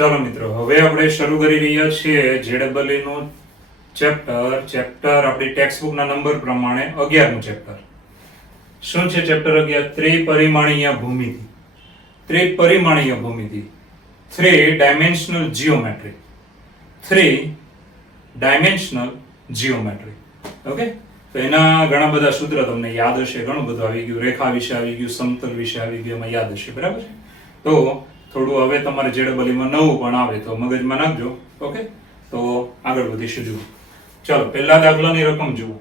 ચાલો મિત્રો, હવે આપણે શરૂ કરી રહ્યા છીએ જેડબલઈ નું ચેપ્ટર આપણી ટેક્સ્ટ ના નંબર પ્રમાણે 11 નું ચેપ્ટર. શું છે ચેપ્ટર 11? ત્રિપરિમાણીય ભૂમિતિ. ત્રિપરિમાણીય ભૂમિતિ, 3 dimensional geometry. 3 dimensional geometry. Okay, તો એના ઘણા બધા સૂત્ર તમને યાદ હશે, ઘણું બધું આવી ગયું, રેખા વિશે આવી ગયું, સમતલ વિશે આવી ગયું, એમાં યાદ હશે, બરાબર છે? તો થોડું હવે તમારે જેડબલઈમાં નવું પણ આવે તો મગજમાં નાખજો. ઓકે, તો આગળ વધીશું. જુઓ, ચાલો પહેલા દાખલાની રકમ જુઓ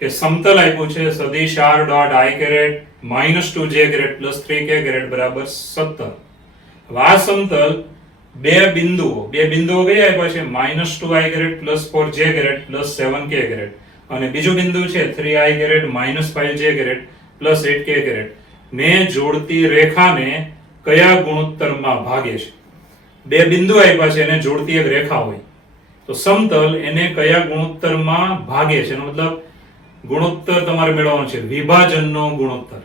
કે સમતલ આપ્યું છે સદિશ r dot i caret -2j caret + 3k બરાબર 17. હવે આ સમતલ બે બિંદુઓ કયા આપ્યા છે? -2i caret + 4j caret + 7k અને બીજું બિંદુ છે 3i caret -5j caret + 8k ને જોડતી રેખાને કયા ગુણોત્તરમાં ભાગે છે? બે બિંદુ આપ્યા છે, એને જોડતી એક રેખા હોય તો સમતલ એને કયા ગુણોત્તરમાં ભાગે છે? એનો મતલબ ગુણોત્તર તમારે મેળવવાનો છે, વિભાજનનો ગુણોત્તર.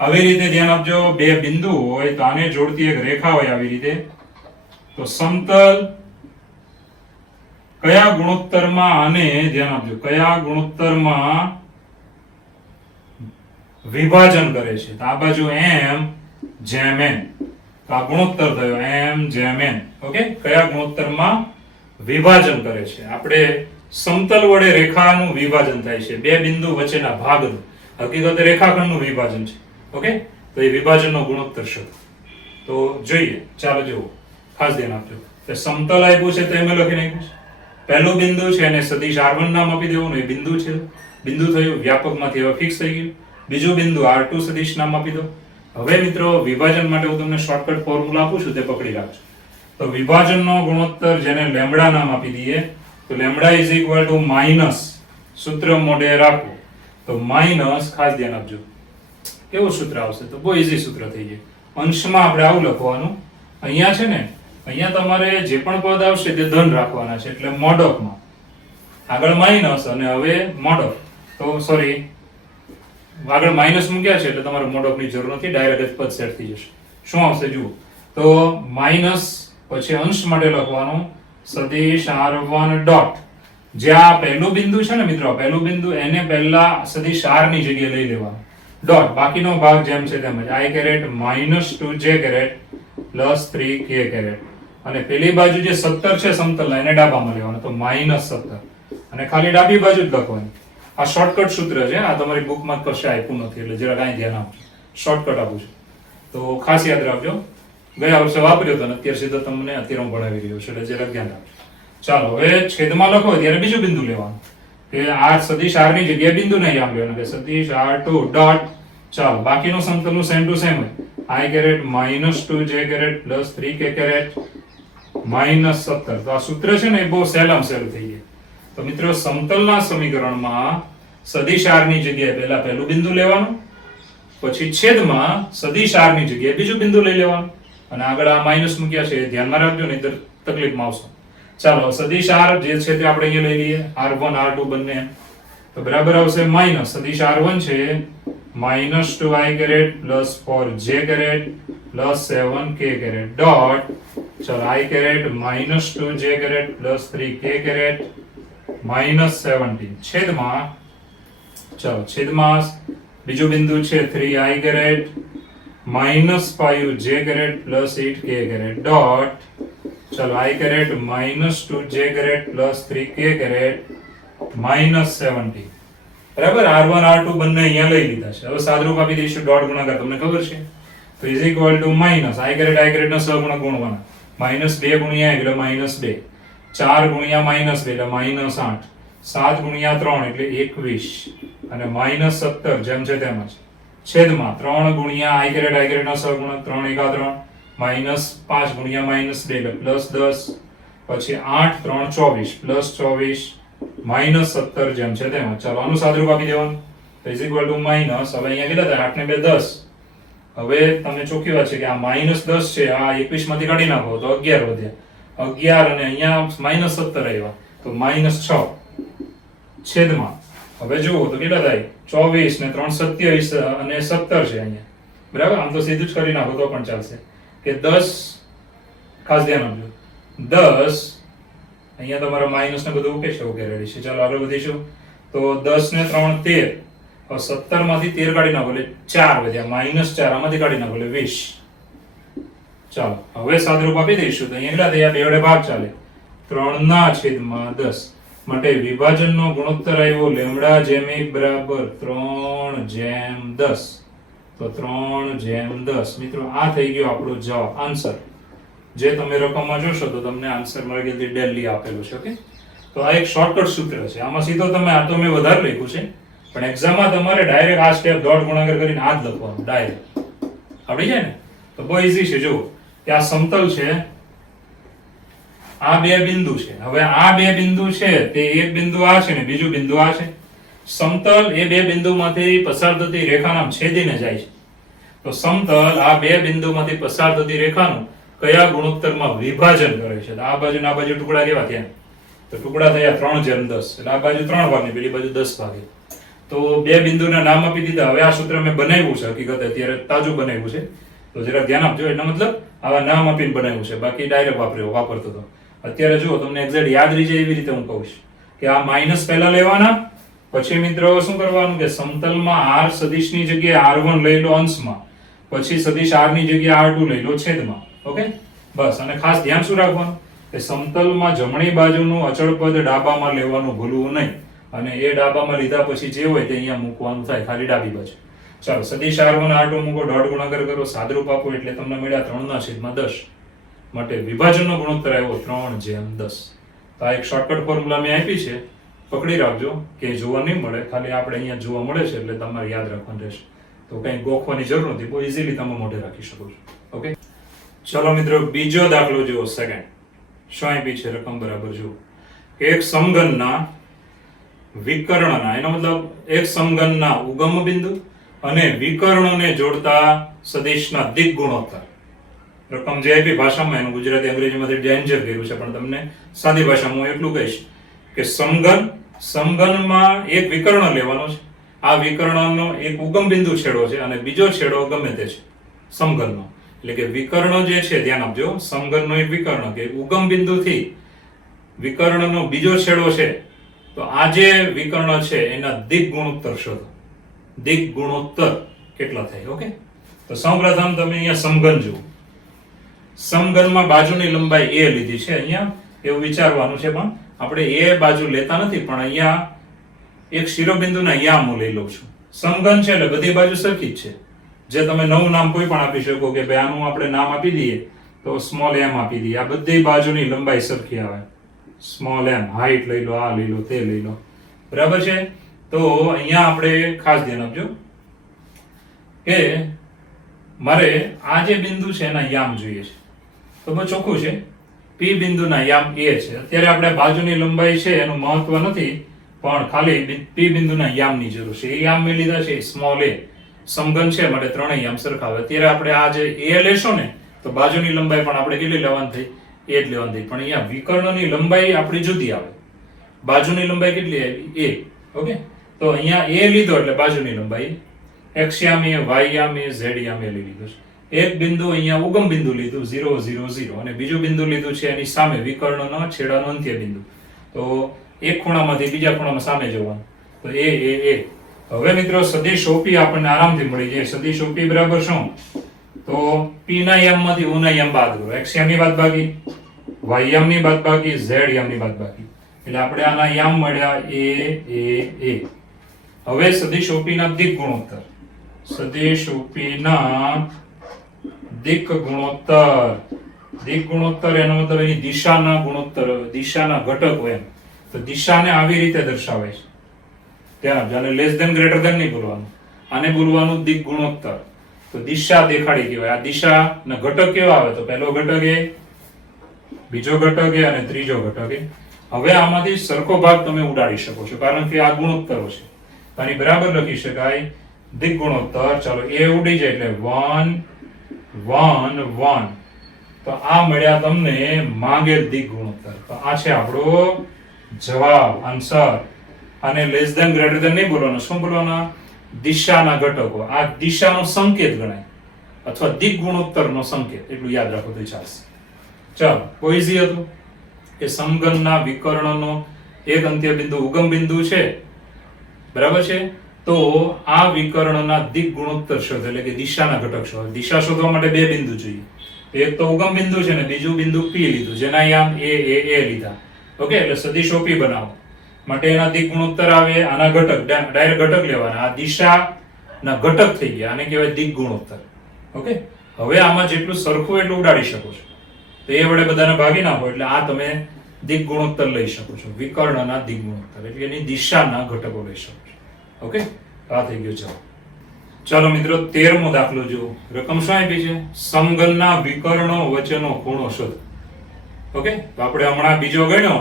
આવી રીતે ધ્યાન આપજો, બે બિંદુ હોય તો આને જોડતી એક રેખા હોય આવી રીતે, તો સમતલ કયા ગુણોત્તરમાં આને ધ્યાન આપજો, કયા ગુણોત્તરમાં વિભાજન કરે છે? તો આ બાજુ m જેમ n, તો આ ગુણોત્તર થયો m જેમ n. ઓકે, કયા ગુણોત્તરમાં વિભાજન કરે છે? આપણે સમતલ વડે રેખાનું વિભાજન થાય છે, બે બિંદુ વચ્ચેના ભાગનું, હકીકતે રેખાખંડનું વિભાજન છે. ઓકે, તો એ વિભાજનનો ગુણોત્તર શોધો. તો જોઈએ, ચાલો જુઓ, ખાસ ધ્યાન આપજો. તો સમતલ આપ્યું છે તો એમ લખી નાખ્યું છે. પહેલું બિંદુ છે એને સદિશ r1 નામ આપી દેવાનું, એ બિંદુ છે, બિંદુ થયું, વ્યાપકમાંથી હવે ફિક્સ થઈ ગયું. બીજું બિંદુ r2 સદિશ નામ આપી દો. હવે મિત્રો, વિભાજન માટે હું તમને શોર્ટકટ ફોર્મ્યુલા આપું છું, તે પકડી રાખજો. તો વિભાજનનો ગુણોત્તર જેને લેમ્બડા નામ આપી દઈએ, તો lambda is equal to minus, સૂત્ર મોઢે રાખો તો માઇનસ, ખાસ ધ્યાન આપજો કેવું સૂત્ર આવશે, તો બહુ ઈઝી સૂત્ર થઈ જાય. અંશમાં આપણે આવું લખવાનું, અહીંયા છે ને, અહીંયા તમારે જે પણ પદ આવશે તે ધન રાખવાના છે, એટલે મોડોકમાં આગળ માઇનસ અને હવે મોડોક. તો સોરી, આગળ માઇનસ મૂક્યા છે એટલે તમારે મોડોકની જરૂર નથી, ડાયરેક્ટ જ પદ સેટ થઈ જશે. શું આવશે જુઓ, તો માઇનસ પછી અંશ માટે લખવાનું સદિશ r1 ડોટ, જે આ પહેલું બિંદુ છે ને મિત્રો, પહેલું બિંદુ એને પહેલા સદિશ r ની જગ્યાએ લઈ લેવાનું, ડોટ, બાકીનો ભાગ જેમ છે તેમ જ i caret -2j caret + 3k અને પેલી બાજુ જે 17 છે સમતલ, એને ડાબામાં લેવાનું, તો -17 અને ખાલી ડાબી બાજુ જ લખવાની. આ શોર્ટકટ સૂત્ર છે, આ તમારી બુકમાં કશે આપ્યું નથી, એટલે જરા કાંઈ ધ્યાન આપજો, શોર્ટકટ આપું છું, તો ખાસ યાદ રાખજો. ગયા વર્ષે વાપર્યો હતો ને અત્યારે સીધો તમને અત્યારે હું ભણાવી રહ્યો છું, એટલે જરા ધ્યાન રાખજો. ચાલો, હવે છેદમાં લખો ત્યારે બીજું બિંદુ લેવાનું, કે આ સદિશ r ની જગ્યાએ બિંદુ નહીં આમ લેવાનું, કે સદિશ r2 ડોટ, ચાલો બાકીનું સમતલનું સેમ ટુ સેમ હોય, i caret -2j caret + 3k -17. તો આ સૂત્ર છે ને એ બહુ સહેલામ સહેલું થઈ જાય. તો મિત્રો, સમતલના સમીકરણમાં સદિશ r ની જગ્યાએ પહેલા પહેલું બિંદુ લેવાનું, પછી છેદમાં સદિશ r ની જગ્યાએ બીજું બિંદુ લઈ લેવાનું, અને આગળ આ માઈનસ મૂક્યા છે ધ્યાનમાં રાખજો, નહીંતર તકલીફમાં આવશો. ચાલો, સદિશ r જે છે તે આપણે અહીંયા લઈ લઈએ, r1 r2 બંને, તો બરાબર આવશે માઈનસ સદિશ r1 છે -2i caret + 4j caret + 7k dot, ચાલો i caret -2j caret + 3k -17 છેદમાં, ચાલો છેદમાં બીજું બિંદુ છે 3i caret -5j caret + 8k dot, ચાલો i caret -2j caret + 3k -17. બરાબર, r1 r2 બંને અહીંયા લઈ લીધા છે. હવે સાદરૂપ આપી દઈશું, ડોટ ગુણાકાર તમને ખબર છે, તો is equal to minus i caret ના સહગુણક ગુણવાના, -2 ગુણ્યા એટલે -2, 4 ગુણ્યા -2 એટલે -8, 7 ગુણ્યા 3 એટલે 21 અને -17 જેમ છે તેમ જ, છેદમાં 3 ગુણ્યા i કેરેટ ના સહગુણક 3 × 3 -5 ગુણ્યા -2 એટલે +10, પછી 8 3 24 -17 જેમ છે તેમ. ચાલો આનું સાદરૂપ આપી દેવાનું, ઇઝ ઇક્વલ ટુ માઇનસ, હવે અહીંયા કેટલા થાય, 8 ને 2 10. હવે તમને ચોખ્ખી વાત છે કે આ -10 છે, આ 21 માંથી કાઢી નાખો તો 11 વધ્યા, 11 અને અહીંયા -17 આવ્યા, તો -6 છેદમાં, હવે જુઓ તો કેટલા થાય, 24 ને 3 27 અને 17 છે અહીંયા, બરાબર. આમ તો સીધું જ કરી નાખો તો પણ ચાલશે, કે 10 ખાસ ધ્યાન આપજો. 10 અહીંયા તમારા માઇનસ ને બધું ઓકે છે? ઓકે, રેડી છે. ચાલો આગળ વધીશું. તો 10 ને 3 13. હવે 17 માંથી 13 કાઢી નાખો એટલે 4 વધ્યા, -4 આમાંથી કાઢી નાખો એટલે 20. ચાલો હવે સાદુરૂપ આપી દઈશું. તો અહીંયા કેટલા થયા? બે વડે ભાગ ચાલે. 3/10 માટે વિભાજનનો ગુણોત્તર આવ્યો લેમડા જેમ 1 બરાબર 3/10. તો 3/10 મિત્રો આ થઈ ગયો આપણો જવાબ, આન્સર. જે તમે રકમમાં જોશો તો તમને આન્સર મળી ગયો, ડેલી આપેલું છે. ઓકે, તો આ એક શોર્ટકટ સૂત્ર છે. આમાં સીધો તમે આ તો મેં વધારે લખ્યું છે, પણ એક્ઝામમાં તમારે ડાયરેક્ટ આ સ્ટેપ ડોટ ગુણાકાર કરીને આ જ લખવાનું, ડાયરેક્ટ આવડી જાય ને તો બહુ ઈઝી છે. જુઓ કે આ સમતલ છે, આ બે બિંદુ છે. હવે આ બે બિંદુ છે તે એક બિંદુ આ છે ને બીજું બિંદુ આ છે. સમતલ એ બે બિંદુમાંથી પસાર થતી રેખાના છેદીને જાય છે. તો સમતલ આ બે બિંદુમાંથી પસાર થતી રેખાનું કયા ગુણોત્તરમાં વિભાજન કરે છે? તો આ બાજુ ના બાજુ ટુકડા કેવા થયા? તો ટુકડા થયા 3/10. એટલે આ બાજુ 3 ભાગની, પેલી બાજુ 10 ભાગે. તો બે બિંદુના નામ આપી દીધા. હવે આ સૂત્ર મેં બનાવ્યું છે, હકીકત અત્યારે તાજું બનાવ્યું છે, તો જરા ધ્યાન આપજો. એનો મતલબ આવા નામ આપીને બનાવ્યું છે, બાકી ડાયરેક્ટ વાપરતો હતો. અત્યારે જુઓ તમને એક્ઝેક્ટ યાદ રહી જાય એવી રીતે હું કહું છું કે આ માઇનસ પહેલા લેવાના, પછી મિત્રો શું કરવાનું કે સમતલમાં r સદિશની જગ્યાએ r1 લઈ લો અંશમાં, પછી સદિશ r ની જગ્યાએ r2 લઈ લો છેદમાં. ઓકે, બસ. અને ખાસ ધ્યાન શું રાખવાનું કે સમતલમાં જમણી બાજુનું અચળ પદ ડાબામાં લેવાનું ભૂલવું નહીં, અને એ ડાબામાં લીધા પછી જે હોય તે અહીંયા મૂકવાનું થાય, ખાલી ડાબી બાજુ. ચાલો સદિશ r1 r2 મૂકો, ડોટ ગુણાકાર કરો, સાદરૂપ આપો એટલે તમને મળ્યા 3/10. માટે વિભાજનનો ગુણોત્તર આવ્યો 3/10. તો આ એક શોર્ટકટ ફોર્મ્યુલા મેં આપી છે, પકડી રાખજો કે જોવા નહીં મળે, ખાલી આપણે અહીંયા જોવા મળે છે એટલે તમારે યાદ રાખવાનું રહેશે. તો કંઈ ગોખવાની જરૂર નથી, બહુ ઇઝીલી તમે મોઢે રાખી શકો છો. ઓકે, ચલો મિત્રો બીજો દાખલો જુઓ, સેકન્ડ. શું આપી છે રકમ બરાબર જુઓ. એક સમઘનના વિકર્ણના, એનો મતલબ એક સમઘનના ઉગમ બિંદુ અને વિકર્ણોને જોડતા સદિશના દિક ગુણોત્તર. રકમ જે આપી ભાષામાં એનું ગુજરાતી અંગ્રેજીમાંથી ડેન્જર કર્યું છે, પણ તમને સાદી ભાષામાં હું એટલું કહીશ કે સમઘનમાં એક વિકર્ણ લેવાનો છે. આ વિકર્ણનો એક ઉગમ બિંદુ છેડો છે અને બીજો છેડો ગમે તે છે સમઘનનો. એટલે કે વિકર્ણ જે છે, ધ્યાન આપજો, સમઘનનો એક વિકર્ણ કે ઉગમ બિંદુથી વિકર્ણનો બીજો છેડો છે, તો આ જે વિકર્ણ છે એના દિક ગુણોત્તર શોધો. દિક ગુણોત્તર કેટલા થાય? ઓકે, તો સૌપ્રથમ તમે અહીંયા સમઘન જુઓ. સમઘનમાં બાજુની લંબાઈ a લીધી છે. અહીંયા એવું વિચારવાનું છે, પણ આપણે એ બાજુ લેતા નથી, પણ અહીંયા એક શિરોબિંદુના યામ હું લઈ લઉં છું. સમઘન છે એટલે બધી બાજુ સરખી જ છે. જે તમે નવું નામ કોઈ પણ આપી શકો કે ભાઈ આનું આપણે નામ આપી દઈએ તો સ્મોલ m આપી દઈએ. આ બધી બાજુની લંબાઈ સરખી આવે. સ્મોલ m, હાઈટ લઈ લો, આ લઈ લો, તે લઈ લો, બરાબર છે. તો અહીંયા આપણે ખાસ ધ્યાન આપજો કે મારે આ જે બિંદુ છે એના યામ જોઈએ છે. તો બહુ ચોખ્ખું છે, P બિંદુના યામ a છે. અત્યારે આપણે બાજુની લંબાઈ છે એનું મહત્વ નથી, પણ ખાલી P બિંદુના યામની જરૂર છે. એ યામ મેં લીધા છે સ્મોલ a. સમઘન છે માટે ત્રણેય યામ સરખા આવે. અત્યારે આપણે આ જે a લેશો ને તો બાજુની લંબાઈ પણ આપણે કેટલી લેવાની થઈ? a જ લેવાની થઈ. પણ અહીંયા વિકર્ણની લંબાઈ આપણી જુદી આવે. બાજુની લંબાઈ કેટલી આવી? a. ઓકે, તો અહીંયા a લીધો એટલે બાજુની લંબાઈ x યામ a, y યામ a, z યામ a લઈ લીધો છે. એક બિંદુ અહીંયા ઉગમ બિંદુ લીધું 0 0 0, અને બીજું બિંદુ લીધું છે એની સામે વિકર્ણનો છેડાનો અંત્ય બિંદુ. તો એક ખૂણામાંથી બીજા ખૂણામાં સામે જવાનું, તો a. હવે મિત્રો સદિશ OP આપણને આરામથી મળી જાય. સદિશ OP બરાબર શું? તો p ના યામમાંથી u ના યામ બાદ કરો. x યામની બાદબાકી, y યામની બાદબાકી, z યામની બાદબાકી, એટલે આપણે આના યામ મળ્યા a. હવે સદિશ OP ના દિક ગુણોત્તર. સદિશ OP ના દિક ગુણોત્તર. દિક ગુણોત્તર એનો મતલબ એની દિશાના ગુણોત્તર, દિશાના ઘટકો એમ. તો દિશાને આવી રીતે દર્શાવે છે. ત્યાં જાને લેસ ધેન ગ્રેટર ધેન નહીં બોલવાનું, આને બોલવાનું દિક ગુણોત્તર. તો દિશા દેખાડી કહેવાય. આ દિશાના ઘટક કેવા આવે? તો પહેલો ઘટક એ, બીજો ઘટક એ અને ત્રીજો ઘટક એ. હવે આમાંથી સરખો ભાગ તમે ઉડાડી શકો છો કારણ કે આ ગુણોત્તરો છે. તો આની બરાબર લખી શકાય દિક ગુણોત્તર. ચાલો એ ઉડી જાય એટલે 1 1 1. તો આ મળ્યા તમને માંગેલ દિક ગુણોત્તર. તો આ છે આપણો જવાબ, આન્સર. અને લેસ ધેન ગ્રેટર ધેન નહીં બોલવાનું. શું બોલવાના? દિશાના ઘટકો. આ દિશાનો સંકેત ગણાય અથવા દિક ગુણોત્તરનો સંકેત. એટલું યાદ રાખો તો ચાલશે. ચાલો બહુ ઈઝી હતું કે સમઘનના વિકર્ણનો એક અંત્ય બિંદુ ઉગમ બિંદુ છે, બરાબર છે, તો આ વિકર્ણના દિક ગુણોત્તર શોધ એટલે કે દિશાના ઘટક શોધ. દિશા શોધવા માટે બે બિંદુ જોઈએ, એક તો ઉગમ બિંદુ છે ને બીજું બિંદુ P લીધું, જેના યામ a લીધા. ઓકે, એટલે સદિશો P બનાવો માટે એના દિક ગુણોત્તર આવે, આના ઘટક ડાયરેક્ટ ઘટક લેવાના, આ દિશાના ઘટક થઈ ગયા, આને કહેવાય દિક ગુણોત્તર. ઓકે, હવે આમાં જેટલું સરખું એટલું ઉડાડી શકો છો, તો એ વડે બધાને ભાગી નાખો એટલે આ તમે દિક ગુણોત્તર લઈ શકો છો, વિકર્ણના દિક ગુણોત્તર એટલે એની દિશાના ઘટકો લઈ શકો છો. ઓકે, આ થઈ ગયો જવાબ. ચાલો મિત્રો 13મો દાખલો જુઓ. રકમ શું આપી છે? સમઘનના વિકર્ણો વચ્ચેનો ખૂણો શોધ. ઓકે, તો આપણે હમણાં બીજો ગણ્યો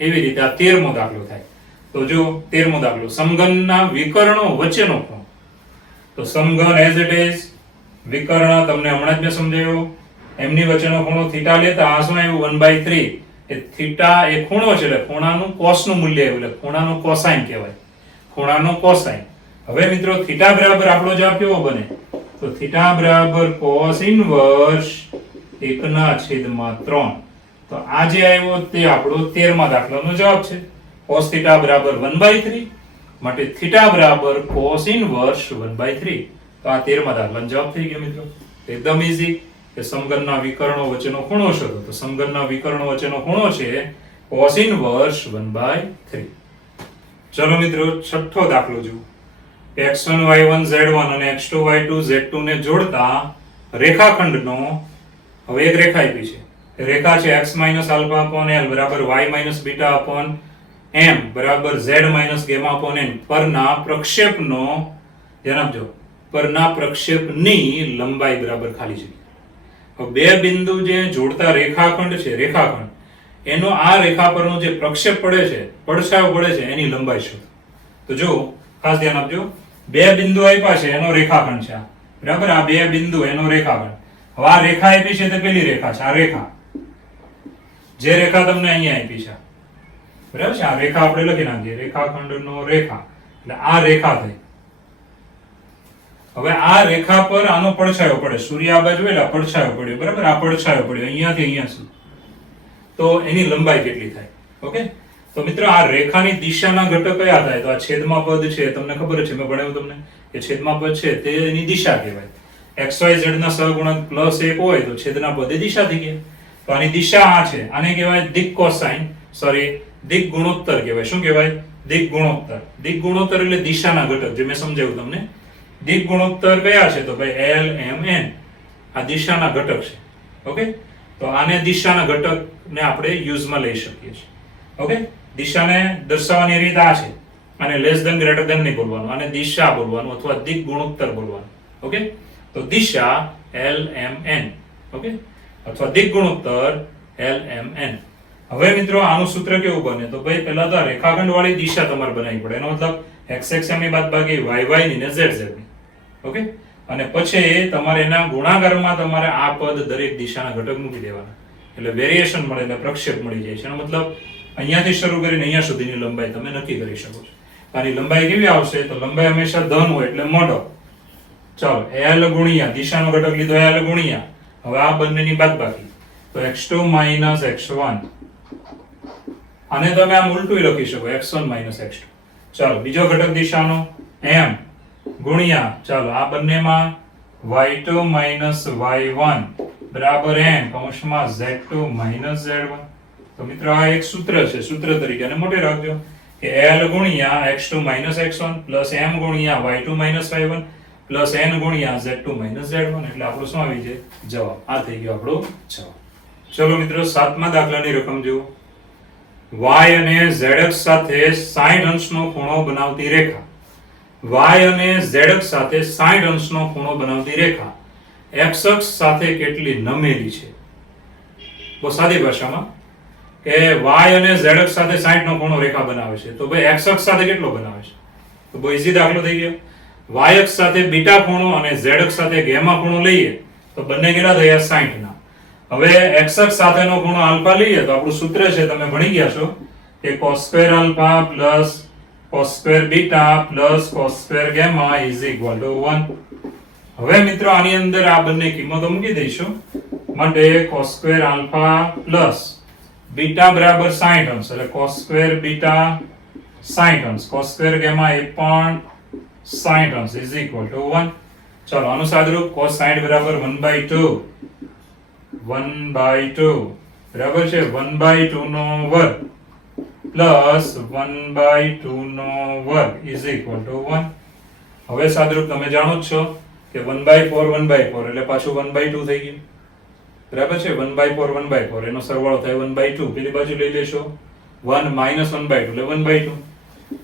એવી રીતે આ 13મો દાખલો થાય. તો જો 13મો દાખલો, સમઘનના વિકર્ણો વચ્ચેનો ખૂણો. તો સમઘન એઝ ઇટ ઇઝ, વિકર્ણ તમને હમણાં જ મેં સમજાવ્યો, એમની વચ્ચેનો ખૂણો થીટા લેતા આ શું આવ્યું 1/3. એ થીટા એ ખૂણો છે એટલે ખૂણાનું કોસનું મૂલ્ય આવ્યું એટલે ખૂણાનું કોસાઇન કહેવાય, ખૂણાનો કોસાઇન. હવે મિત્રો થીટા બરાબર આપણો જવાબ કેવો બને? તો થીટા બરાબર cos ઇન્વર્સ 1/3. તો આ જે આવ્યો તે આપણો 13મા દાખલાનો જવાબ છે. cos થીટા બરાબર 1/3 માટે થીટા બરાબર cos ઇન્વર્સ 1/3. તો આ 13મા દાખલાનો જવાબ થઈ ગયો મિત્રો. એકદમ ઈઝી કે સમઘનના વિકર્ણો વચ્ચેનો ખૂણો શોધો. તો સમઘનના વિકર્ણો વચ્ચેનો ખૂણો છે cos ઇન્વર્સ 1/3. ચલો મિત્રો છઠ્ઠો દાખલો જુઓ. x1 y1 z1 અને x2 y2 z2 ને જોડતા રેખાખંડનો, હવે એક રેખા આપી છે, રેખા છે x α l બરાબર y β m બરાબર z γ n પરના પ્રક્ષેપનો, ધ્યાન આપજો, પરના પ્રક્ષેપની લંબાઈ બરાબર ખાલી જગ્યા. હવે બે બિંદુ જે જોડતા રેખાખંડ છે, રેખાખંડ એનો આ રેખા પરનો જે પ્રક્ષેપ પડે છે, પડછાયો પડે છે, એની લંબાઈ શોધો. તો જો ખાસ ધ્યાન આપજો, બે બિંદુ આપ્યા છે એનો રેખાખંડ છે આ, બરાબર, આ બે બિંદુ એનો રેખાખંડ. હવે આ રેખા આપી છે તે પેલી રેખા છે, આ રેખા, જે રેખા તમને અહીંયા આપી છે, બરાબર છે, આ રેખા આપણે લખી નાખીએ, રેખાખંડનો રેખા એટલે આ રેખા થઈ. હવે આ રેખા પર આનો પડછાયો પડે, સૂર્ય આ બાજુ એટલે પડછાયો પડ્યો, બરાબર, આ પડછાયો પડ્યો અહીંયાથી અહીંયા સુધી, તો એની લંબાઈ કેટલી થાય? ઓકે, તો મિત્રો આ રેખાની દિશાના ઘટક કયા થાય? તો આ છેદમાં પદ છે, તમને ખબર છે, મેં ભણાવ્યું તમને કે છેદમાં પદ છે તે એની દિશા કહેવાય. xyz ના સહગુણક +1 હોય તો છેદના પદે દિશા થઈ ગયા. તો આની દિશા આ છે, આને કહેવાય દિક કોસાઇન, સોરી દિક ગુણોત્તર કહેવાય. શું કહેવાય? દિક ગુણોત્તર. દિક ગુણોત્તર એટલે દિશાના ઘટક, જે મેં સમજાવ્યું તમને. દિક ગુણોત્તર કયા છે? તો ભાઈ l m n, આ દિશાના ઘટક છે. ઓકે, તો આને દિશાના ઘટકને આપણે યુઝમાં લઈ શકીએ છીએ. ઓકે, દિશાને દર્શાવવાની રીત આ છે, અને લેસ ધેન ગ્રેટર ધેન નહીં બોલવાનું, આને દિશા બોલવાનું અથવા દિક ગુણોત્તર બોલવાનું. ઓકે, તો દિશા l m n, ઓકે, અથવા દિક ગુણોત્તર l m n. હવે મિત્રો આનું સૂત્ર કેવું બને? તો ભાઈ પહેલા તો રેખાખંડ વાળી દિશા તમારે બનાવવી પડે, એનો મતલબ x x ની બાદબાકી y y ની ને z z ની. ઓકે, અને પછી તમારે એના ગુણાકારમાં તમારે આ પદ દરેક દિશાના ઘટક મૂકી દેવાના, એટલે વેરિએશન મળે, એટલે પ્રક્ષેપ મળી જાય છે. એનો મતલબ અહીંયાથી શરૂ કરીને અહીંયા સુધીની લંબાઈ તમે નક્કી કરી શકો છો. આની લંબાઈ કેવી આવશે? તો લંબાઈ હંમેશા ધન હોય એટલે મોટો. ચાલો, l ગુણ્યા દિશાનો ઘટક લીધો l ગુણ્યા, હવે આ બંનેની બાદબાકી, તો x2 - x1. આને તમે આમ ઉલટું લખી શકો, x1 - x2. ચાલો, બીજો ઘટક દિશાનો m ગુણ્યા, ચાલો આ બંનેમાં y2 - y1 બરાબર m કૌંસમાં z2 - z1. તો મિત્રો આ એક સૂત્ર છે, સૂત્ર તરીકે આને મોટે રાખજો કે l ગુણ્યા x2 - x1 પ્લસ m ગુણ્યા y2 - y1 પ્લસ n ગુણ્યા z2 - z1. એટલે આપણો શું આવી જાય? જવાબ. આ થઈ ગયો આપણો જવાબ. ચલો મિત્રો 7મા દાખલાની રકમ જુઓ. y અને z અક્ષ સાથે 60 અંશનો ખૂણો બનાવતી રેખા, y અને z અક્ષ સાથે 60 અંશનો ખૂણો બનાવતી રેખા x અક્ષ સાથે કેટલી નમેલી છે? બહુ સાદી ભાષામાં કે y અને z અક્ષ સાથે 60 નો ખૂણો રેખા બનાવે છે, તો ભાઈ x અક્ષ સાથે કેટલો બનાવે છે? તો બહુ ઈઝી દાખલો થઈ ગયો. y અક્ષ સાથે બીટા ખૂણો અને z અક્ષ સાથે ગેમા ખૂણો લઈએ તો બંને કેટલા થયા? 60 ના. હવે x અક્ષ સાથેનો ખૂણો આલ્ફા લઈએ તો આપણું સૂત્ર છે, તમે ભણી ગયા છો કે cos² alpha plus cos² beta plus cos² gamma is equal two 1. હવે મિત્રો આની અંદર આ બંને કિંમતો મૂકી દઈશું. માટે cos square alpha plus beta બરાબર 60 અંશ એટલે cos સ્ક્વેર બીટા 60 અંશ cos સ્ક્વેર ગામા એ પણ 60 અંશ ઇઝ ઇક્વલ ટુ 1. ચલો આનું સાદુરૂપ cos 60 બરાબર 1/2 બરાબર છે 1/2 નો વર્ગ પ્લસ 1/2 નો વર્ગ ઇઝ ઇક્વલ ટુ 1. હવે સાદુરૂપ તમે જાણો જ છો કે 1/4 એટલે પાછું 1/2 થઈ ગયું બરાબર છે 1/4 એનો સરવાળો થાય 1/2 પેલી બાજુ લઈ લેશો 1 - 1/2 એટલે 1/2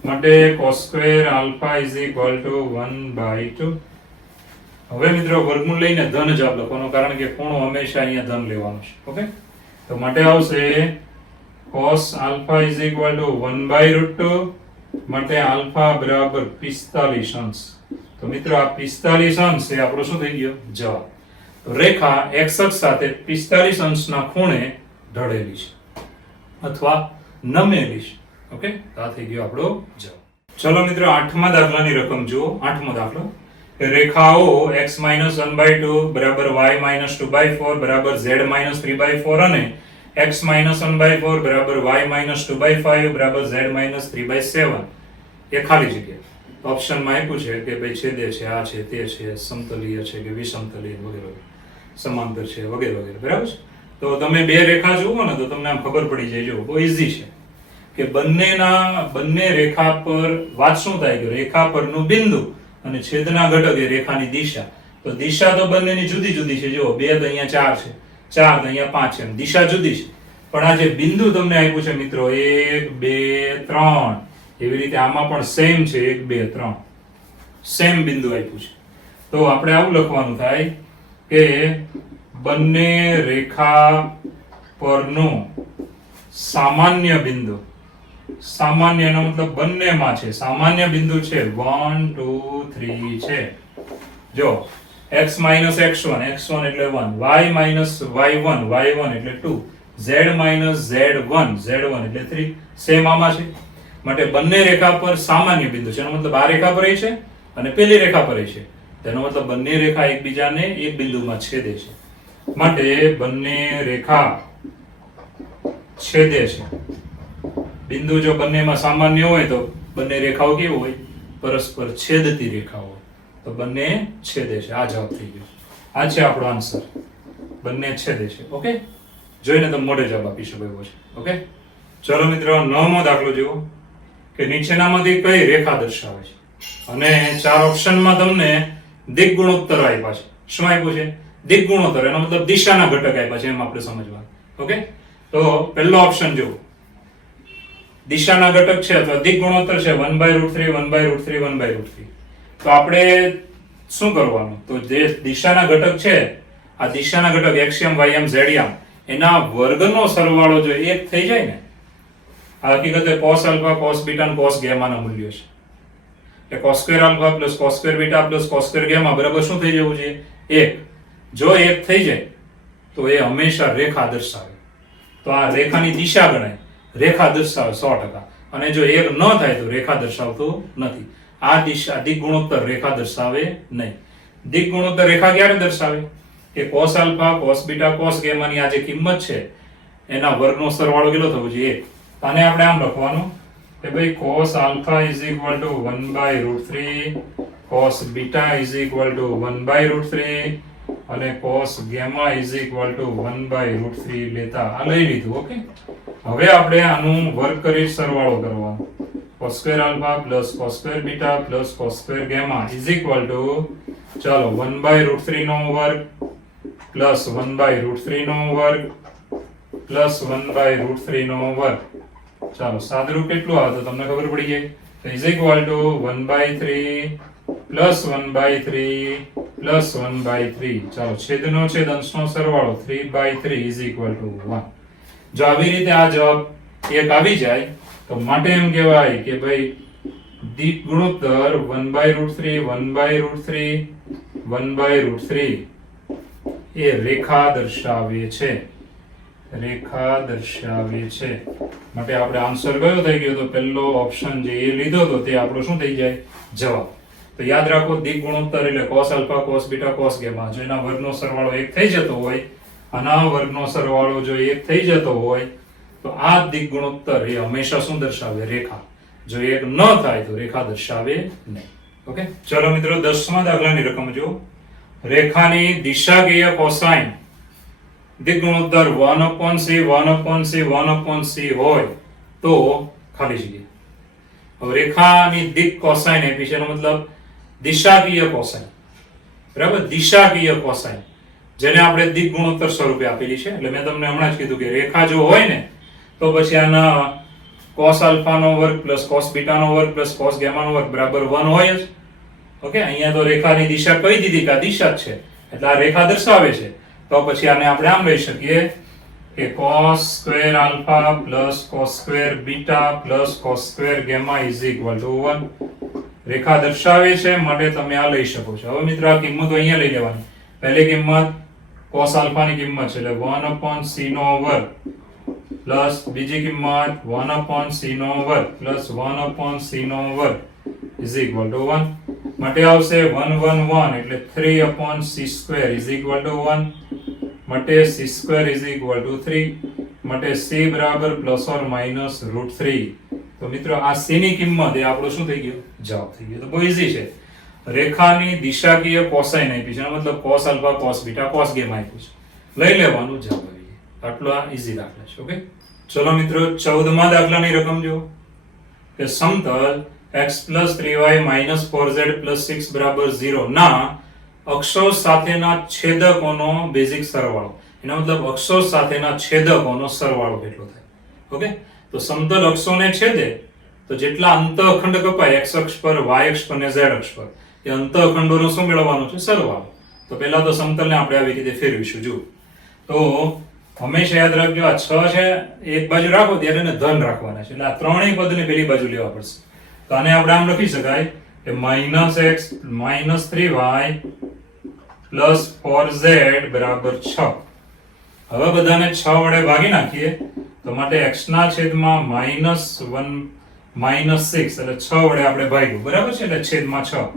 માટે cos square alpha is equal two 1/2. હવે મિત્રો વર્ગમૂળ લઈને ધન જ આપ લખવાનો કારણ કે ખૂણો હંમેશા અહીંયા ધન લેવાનો છે ઓકે તો માટે આવશે cos alpha is equal two 1/√2 માટે આલ્ફા બરાબર 45 અંશ. તો મિત્રો આ 45 અંશ એ આપણો શું થઈ ગયો જવાબ. તો રેખા x અક્ષ સાથે 45 અંશના ખૂણે ઢળેલી છે અથવા નમેલી છે ઓકે તો આ થઈ ગયો આપણો જવાબ. ચલો મિત્રો 8મા દાખલાની રકમ જુઓ. 8મો દાખલો રેખાઓ x - 1/2 બરાબર y - 2/4 બરાબર z - 3/4 અને x - 1/4 બરાબર y - 2/5 બરાબર z - 3/7 એ ખાલી જગ્યા ઓપ્શનમાં આપ્યું છે કે ભાઈ છેદે છે આ છે તે છે સમતલીય છે કે વિષમતલીય વગેરે સમાંતર છે વગેરે વગેરે બરાબર છે. તો તમે બે રેખા જુઓ ને તો તમને આમ ખબર પડી જાય જો બહુ ઈઝી છે કે બંને રેખા પર વાત શું થાય કે રેખા પરનું બિંદુ અને છેદના ઘટક એ રેખાની દિશા. તો દિશા તો બંનેની જુદી જુદી છે જો 2 તો અહીંયા 4 છે 4 તો અહીંયા 5 છે દિશા જુદી છે પણ આ જે બિંદુ તમને આપ્યું છે મિત્રો 1 2 3 એવી રીતે આમાં પણ સેમ છે 1 2 3 સેમ બિંદુ આપ્યું છે. તો આપણે આવું લખવાનું થાય કે બંને રેખા પરનું સામાન્ય બિંદુ સામાન્ય નો મતલબ બંનેમાં છે સામાન્ય બિંદુ છે 1 2 3 છે જો x - x1 એટલે 1 y - y1 એટલે 2 z - z1 એટલે 3 સેમ આમાં છે માટે બંને રેખા પર સામાન્ય બિંદુ છે એનો મતલબ આ રેખા પર છે અને પેલી રેખા પર છે તેનો મતલબ બંને રેખા એકબીજાને એક બિંદુમાં છેદે છે માટે બંને રેખા છેદે છે. બિંદુ જો બંનેમાં સામાન્ય હોય તો બંને રેખાઓ કેવી હોય પરસ્પર છેદતી રેખા હોય તો બંને છેદે છે. આ જવાબ થઈ ગયો આ છે આપણો આન્સર બંને છેદે છે ઓકે જોઈને તમે મોઢે જવાબ આપી શકો એવો છે ઓકે. ચલો મિત્રો 9મો દાખલો જુઓ કે નીચેનામાંથી કઈ રેખા દર્શાવે છે અને 4 ઓપ્શનમાં તમને દિક ગુણોત્તર આપ્યા છે. શું આપ્યું છે દિક ગુણોત્તર એનો મતલબ દિશાના ઘટક આપ્યા છે એમ આપણે સમજવાનું ઓકે. તો પહેલો ઓપ્શન જુઓ દિશાના ઘટક છે અથવા દિક ગુણોત્તર છે 1/√3 1/√3 1/√3. તો આપણે શું કરવાનું તો જે દિશાના ઘટક છે આ દિશાના ઘટક xm ym zm એના વર્ગનો સરવાળો જો 1 થઈ જાય ને આ હકીકતે cos આલ્ફા cos બીટા અને cos ગામા ના મૂલ્યો છે કે cos square alpha plus cos square beta plus cos square gamma બરાબર શું થઈ જવું છે 1. જો 1 થઈ જાય તો એ હંમેશા રેખા દર્શાવે તો આ રેખાની દિશા ગણાય રેખા દર્શાવે 100% અને જો 1 ન થાય તો રેખા દર્શાવતો નથી. આ દિશા દિક ગુણોત્તર રેખા દર્શાવે નહીં. દિક ગુણોત્તર રેખા ક્યારે દર્શાવે કે cos alpha cos beta cos gamma ની આ જે કિંમત છે એના વર્ગનો સરવાળો કેટલો થવો જોઈએ 1. આને આપણે આમ લખવાનું કે ભાઈ cos આલ્ફા = 1/√3 cos બીટા = 1/√3 અને cos ગામા = 1/√3 લેતા આ લઈ લીધું ઓકે. હવે આપણે આનું વર્ગ કરી સરવાળો કરવાનો cos square alpha plus cos square beta plus cos square gamma = ચાલો 1/√3 નો વર્ગ પ્લસ 1/√3 નો વર્ગ પ્લસ 1/√3 નો વર્ગ. ચાલો સાદુરૂપ કેટલું આવે તો તમને ખબર પડી જાય તો = 1/3 પ્લસ 1/3 પ્લસ 1/3. ચાલો છેદનો છેદ અંશનો સરવાળો 3/3 = 1. જો આવી રીતે આ જવાબ એક આવી જાય તો માટે એમ કહેવાય કે ભાઈ દિક ગુણોત્તર 1/√3 1/√3 1/√3 એ રેખા દર્શાવે છે રેખા દર્શાવે છે માટે આપણે આન્સર કયો થઈ ગયો તો પહેલો ઓપ્શન જે એ લીધો તો તે આપણો શું થઈ જાય જવાબ. તો યાદ રાખો દિક ગુણોત્તર એટલે cos alpha cos beta cos gamma જો એના વર્ગનો સરવાળો 1 થઈ જતો હોય આના વર્ગનો સરવાળો જો 1 થઈ જતો હોય તો આ દિક ગુણોત્તર એ હંમેશા શું દર્શાવે? રેખા. જો 1 ન થાય તો રેખા દર્શાવે નહીં. ઓકે, ચલો મિત્રો 10મા દાખલાની રકમ જો. રેખાની દિશાકીય કોસાઇન દિક ગુણોત્તર 1/c 1/c 1/c હોય તો ખાલી જગ્યા. હવે રેખાની દિક કોસાઇન આપી છે, એનો મતલબ દિશાકીય કોસાઇન. બરાબર, દિશાકીય કોસાઇન જેને આપણે દિક ગુણોત્તર સ્વરૂપે આપેલી છે. એટલે મેં તમને હમણાં જ કીધું કે રેખા જો હોય ને તો પછી આના cos આલ્ફા નો વર્ગ પ્લસ cos બીટા નો વર્ગ પ્લસ cos ગામા નો વર્ગ બરાબર 1 હોય જ. ઓકે, અહીંયા તો રેખાની દિશા કહી દીધી કે આ દિશા જ છે એટલે આ રેખા દર્શાવે છે. તો પછી આને આપણે આમ લઈ શકીએ કે cos square alpha plus cos square beta plus cos square gamma is equal two 1. રેખા દર્શાવે છે માટે તમે આ લઈ શકો છો. હવે મિત્રો આ કિંમતો અહીંયા લઈ લેવાની. પહેલી કિંમત cos આલ્ફા ની કિંમત છે એટલે 1/c નો વર્ગ પ્લસ બીજી કિંમત 1/c નો વર્ગ પ્લસ 1/c નો વર્ગ ઇઝ ઇક્વલ ટુ 1. માટે આવશે 1 1 1 એટલે 3/c square is equal two 1. માટે c square is equal two 3. માટે c બરાબર પ્લસ ઓર માઈનસ √3. તો મિત્રો આ c ની કિંમત એ આપણો શું થઈ ગયો? જવાબ થઈ ગયો. તો બહુ ઈઝી છે. રેખાની દિશાકીય કોસાઇન આપી છે, એનો મતલબ cos alpha cos beta cos gamma આપ્યું છે. લઈ લેવાનું, જવાબ આવી જાય. આટલો આ ઈઝી દાખલા છે. ઓકે, ચલો મિત્રો 14મા દાખલાની રકમ જો કે સમતલ x 3y 4z 6 બરાબર 0 ના અક્ષો સાથેના છેદકોનો બેઝિક સરવાળો. એનો મતલબ અક્ષો સાથેના છેદકોનો સરવાળો કેટલો થાય? ઓકે, તો સમતલ અક્ષોને છેદે તો જેટલા અંતઃખંડ કપાય x અક્ષ પર, y અક્ષ પર અને z અક્ષ પર, એ અંતઃખંડોનો શું મેળવવાનો છે? સરવાળો. તો પહેલા તો સમતલને આપણે આવી રીતે ફેરવીશું. જો તો હંમેશા યાદ રાખજો, આ 6 છે એક બાજુ રાખો ત્યારે એને ધન રાખવાના છે એટલે આ ત્રણેય પદને પેલી બાજુ લેવા પડશે. તો આને આપણે આમ લખી શકાય કે -x 3y 4z બરાબર 6. હવે બધાને 6 વડે ભાગી નાખીએ તો માટે x ના છેદમાં -1 -6 એટલે 6 વડે આપણે ભાગ્યું. બરાબર છે, એટલે છેદમાં 6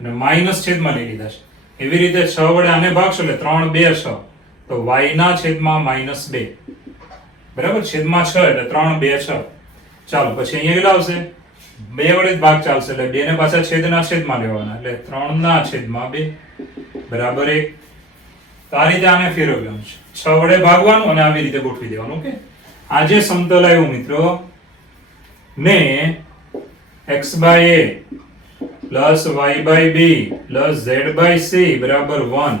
અને માઈનસ છેદમાં લઈ લીધા છે. એવી રીતે 6 વડે આને ભાગશો એટલે 3 2 6 તો y ના છેદમાં -2 બરાબર, છેદમાં 6 એટલે 3 2 6. ચાલો પછી અહીંયા કેટલા આવશે? 2 વડે જ ભાગ ચાલશે એટલે 2 ને પાછા છેદના છેદમાં લેવાના એટલે 3 ના છેદમાં 2 બરાબર 1. તો આ રીતે આને ફેરવવાનું છે. 6 વડે ભાગવાનું અને આવી રીતે ગોઠવી દેવાનું. ઓકે, આ જે સમતલ આવ્યું મિત્રો ને x by a plus y by b plus z by c બરાબર 1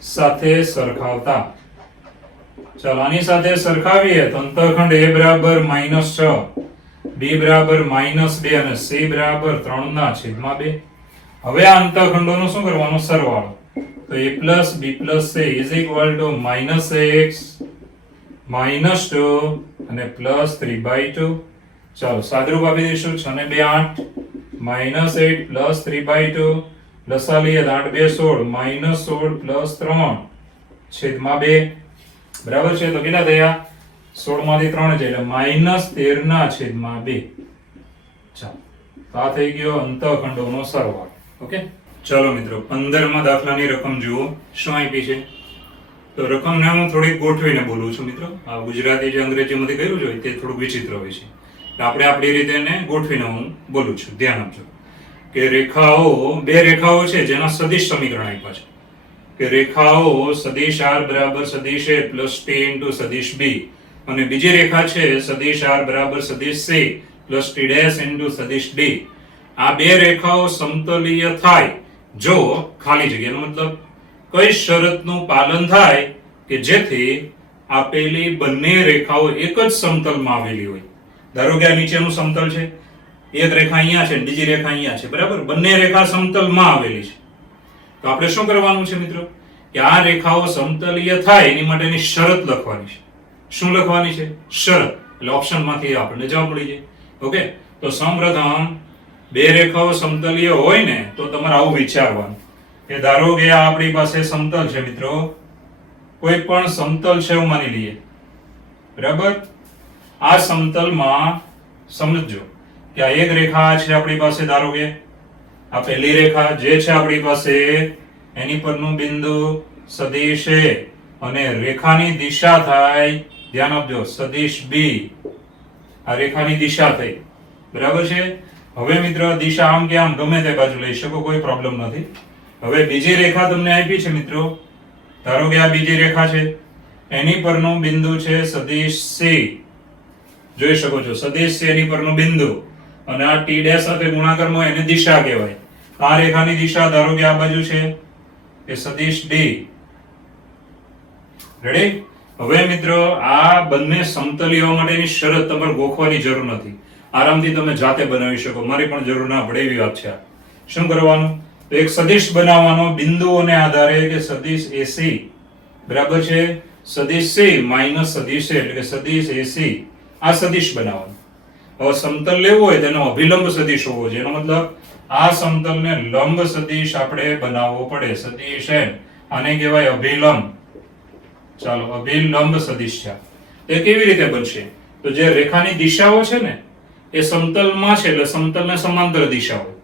સાથે સરખાવતા. ચાલો આની સાથે સરખાવીએ તો અંતઃખંડ a બરાબર -6, b બરાબર -2 અને c બરાબર 3 ના છેદમાં 2. હવે આ અંતઃખંડોનો શું કરવાનો? સરવાળો. તો a plus b plus c is equal to -ax -2 અને +3/2. ચાલો સાદરૂપ આપી દઈશું. 6 ને 2 8 -8 plus 3/2 લસા લઈએ 8 2 16 -16 3 છેદમાં 2 બરાબર છે. તો કેટલા થયા? 16 માંથી 3 છે એટલે -13 ના છેદમાં 2. ચાલો આ થઈ ગયો અંતઃખંડોનો સરવાળો. ઓકે, ચલો મિત્રો 15મા દાખલાની રકમ જુઓ. શું આપી છે? તો રકમને હું થોડીક ગોઠવીને બોલું છું મિત્રો. આ ગુજરાતી જે અંગ્રેજીમાંથી કર્યું છે તે થોડું વિચિત્ર હોય છે. આપણે આપણી રીતે એને ગોઠવીને હું બોલું છું. ધ્યાન આપજો કે રેખાઓ, બે રેખાઓ છે જેના સદિશ સમીકરણ આપ્યા છે કે રેખાઓ સદિશ r બરાબર સદિશ a પ્લસ t ઇન્ટુ સદિશ b અને બીજી રેખા છે સદિશ r બરાબર સદિશ c plus t dash into સદિશ d. આ બે રેખાઓ સમતલીય થાય જો ખાલી જગ્યાનો મતલબ કઈ શરતનું પાલન થાય કે જેથી આપેલી બંને રેખાઓ એક જ સમતલમાં આવેલી હોય. ધારો કે આ નીચેનું સમતલ છે, એક રેખા અહીંયા છે બીજી રેખા અહીંયા છે. બરાબર, બંને રેખા સમતલમાં આવેલી છે. તો આપણે શું કરવાનું છે મિત્રો કે આ રેખાઓ સમતલીય થાય એની માટેની શરત લખવાની છે. શું લખવાની છે? શરત. એટલે ઓપ્શનમાંથી આપણને જવાબ મળી જાય. ઓકે, તો સૌપ્રથમ બે રેખાઓ સમતલીય હોય ને તો તમારે આવું વિચારવાનું કે ધારો કે આ આપણી પાસે સમતલ છે મિત્રો, કોઈ પણ સમતલ છે એવું માની લઈએ. બરાબર, આ સમતલમાં સમજો કે આ એક રેખા છે આપણી પાસે. ધારો કે આ પહેલી રેખા જે છે આપણી પાસે એની પરનું બિંદુ સદિશ a અને રેખાની દિશા થાય, ધ્યાન આપજો, સદિશ બી. આ રેખાની દિશા થઈ, બરાબર છે. હવે મિત્ર દિશા આમ કે આમ ગમે તે બાજુ લઈ શકો, કોઈ પ્રોબ્લેમ નથી. હવે બીજી રેખા તમને આપી છે મિત્રો, ધારો કે આ બીજી રેખા છે, એની પરનું બિંદુ છે સદિશ સી. જોઈ શકો છો સદિશ સી એની પરનું બિંદુ, અને આ ટી ડેશ સાથે ગુણાકારમાં એને દિશા કહેવાય. આ રેખાની દિશા ધારો કે આ બાજુ છે, એ સદિશ ડી. રેડી? હવે મિત્રો આ બંને સમતલીઓ માટેની શરત તમારે ગોખવાની જરૂર નથી, આરામથી તમે જાતે બનાવી શકો, મારી પણ જરૂર ના પડે એવી વાત છે. શું કરવાનું? તો એક સદિશ બનાવવાનો બિંદુઓને આધારે, કે સદિશ એસી બરાબર છે સદિશ સી માઈનસ સદિશ એ, એટલે કે સદિશ એસી. આ સદિશ બનાવવાનો. હવે સમતલ લેવું હોય તેનો અભિલંબ સદિશ હોવો જોઈએ, એનો મતલબ આ સમતલને લંબ સદિશ આપણે બનાવવો પડે. સદિશ એન, આને કહેવાય અભિલંબ. ચાલો, અભિલંબ સદિશ છે. તે કેવી રીતે બનશે? તો જે રેખાની દિશાઓ છે ને એ સમતલમાં છે, એટલે સમતલને સમાંતર દિશા હોય.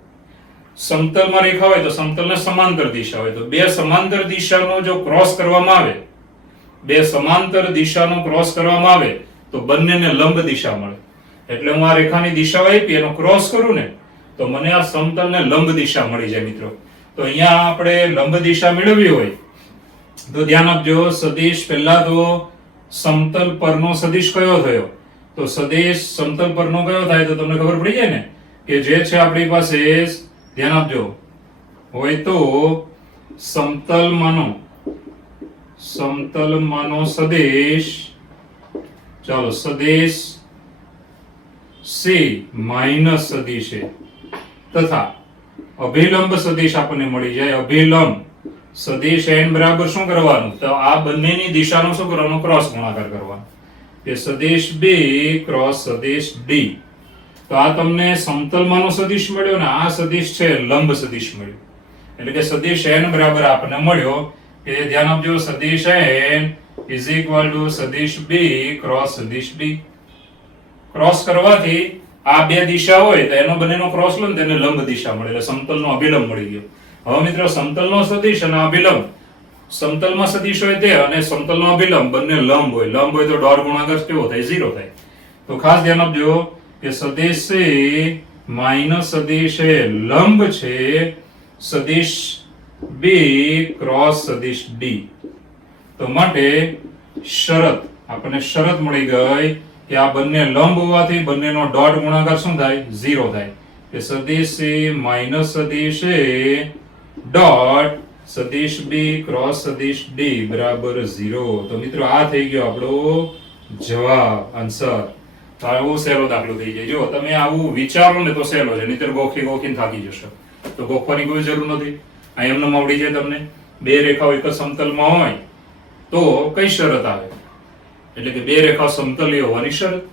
સમતલમાં રેખા હોય તો સમતલને સમાંતર દિશા હોય. તો બે સમાંતર દિશાનો જો ક્રોસ કરવામાં આવે, બે સમાંતર દિશાનો ક્રોસ કરવામાં આવે તો બંનેને લંબ દિશા મળે. એટલે હું આ રેખાની દિશા આપી એનો ક્રોસ કરું ને તો મને આ સમતલને લંબ દિશા મળી જાય મિત્રો. તો અહીંયા આપણે લંબ દિશા મેળવવી હોય તો ધ્યાન આપજો, સદિશ પહેલા તો સમતલ પરનો સદિશ કયો થયો? તો સદિશ સમતલ પરનો કયો થાય? તો તમને ખબર પડી જાય ને કે જે છે આપણી પાસે, ધ્યાન આપજો, હોય તો સમતલમાંનો સદિશ, ચાલો, સદિશ સી માઈનસ સદિશ એ, તથા અભિલંબ સદિશ આપણને મળી જાય. અભિલંબ સદિશ એન બરાબર શું કરવાનું? તો આ બંનેની દિશાનો શું કરવાનો? ક્રોસ ગુણાકાર કરવાનો. કે સદિશ બી ક્રોસ સદિશ ડી. તો આ તમને સમતલમાંનો સદિશ મળ્યો ને આ સદિશ છે લંબ સદિશ મળ્યો. એટલે કે સદિશ n બરાબર આપણને મળ્યો, કે ધ્યાન આપજો, સદિશ n ઇઝ ઇક્વલ ટુ સદિશ b ક્રોસ સદિશ d. ક્રોસ કરવાથી આ બે દિશા હોય તો એનો બંનેનો ક્રોસ લો ને તેને લંબ દિશા મળે, એટલે સમતલનો અભિલંબ મળી ગયો. હવે મિત્રો સમતલનો સદિશ અને અભિલંબ, સમતલમાં સદિશ હોય તે અને સમતલનો અભિલંબ બંને લંબ હોય. લંબ હોય તો ડોટ ગુણાકાર કેવો થાય? 0 થાય. તો ખાસ ધ્યાન આપજો કે સદિશ એ માઈનસ સદિશ એ લંબ છે સદિશ બી ક્રોસ સદિશ ડી. તો માટે શરત, આપણને શરત મળી ગઈ કે આ બંને લંબ હોવાથી બંનેનો ડોટ ગુણાકાર શું થાય? 0 થાય. કે સદિશ એ માઈનસ સદિશ એ ડોટ સદિશ બી ક્રોસ સદિશ ડી બરાબર 0. તો મિત્રો આ થઈ ગયો આપણો જવાબ, આન્સર. તો આવો સહેલો દાખલો થઈ જાય. જો તમે આવું વિચારો ને તો સહેલો છે, નહીતર ગોખીને થાકી જશો. તો ગોખવાની કોઈ જરૂર નથી, આ એમને આવડી જાય તમને. બે રેખાઓ એક જ સમતલમાં હોય તો કઈ શરત આવે? એટલે કે બે રેખા સમતલીય હોવાની શરત.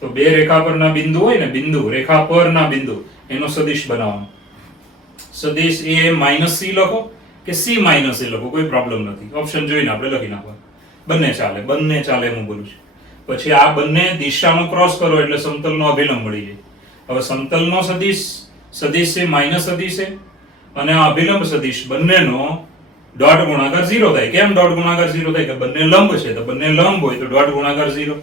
તો બે રેખા પરના બિંદુ હોય ને, બિંદુ, રેખા પરના બિંદુ, એનો સદિશ બનાવવાનો. સદિશ એ માઈનસ સી લખો કે સી માઈનસ એ લખો, કોઈ પ્રોબ્લેમ નથી. ઓપ્શન જોઈને આપણે લખી નાખવાનું. બંને ચાલે, બંને ચાલે હું બોલું છું. પછી આ બંને દિશાનો ક્રોસ કરો એટલે સમતલનો અભિલંબ મળી જાય. હવે સમતલનો સદિશ, સદિશ છે માઈનસ સદિશ છે, અને આ અભિલંબ સદિશ બંનેનો ડોટ ગુણાકાર 0 થાય. કેમ ડોટ ગુણાકાર 0 થાય? કે બંને લંબ છે, તો બંને લંબ હોય તો ડોટ ગુણાકાર 0.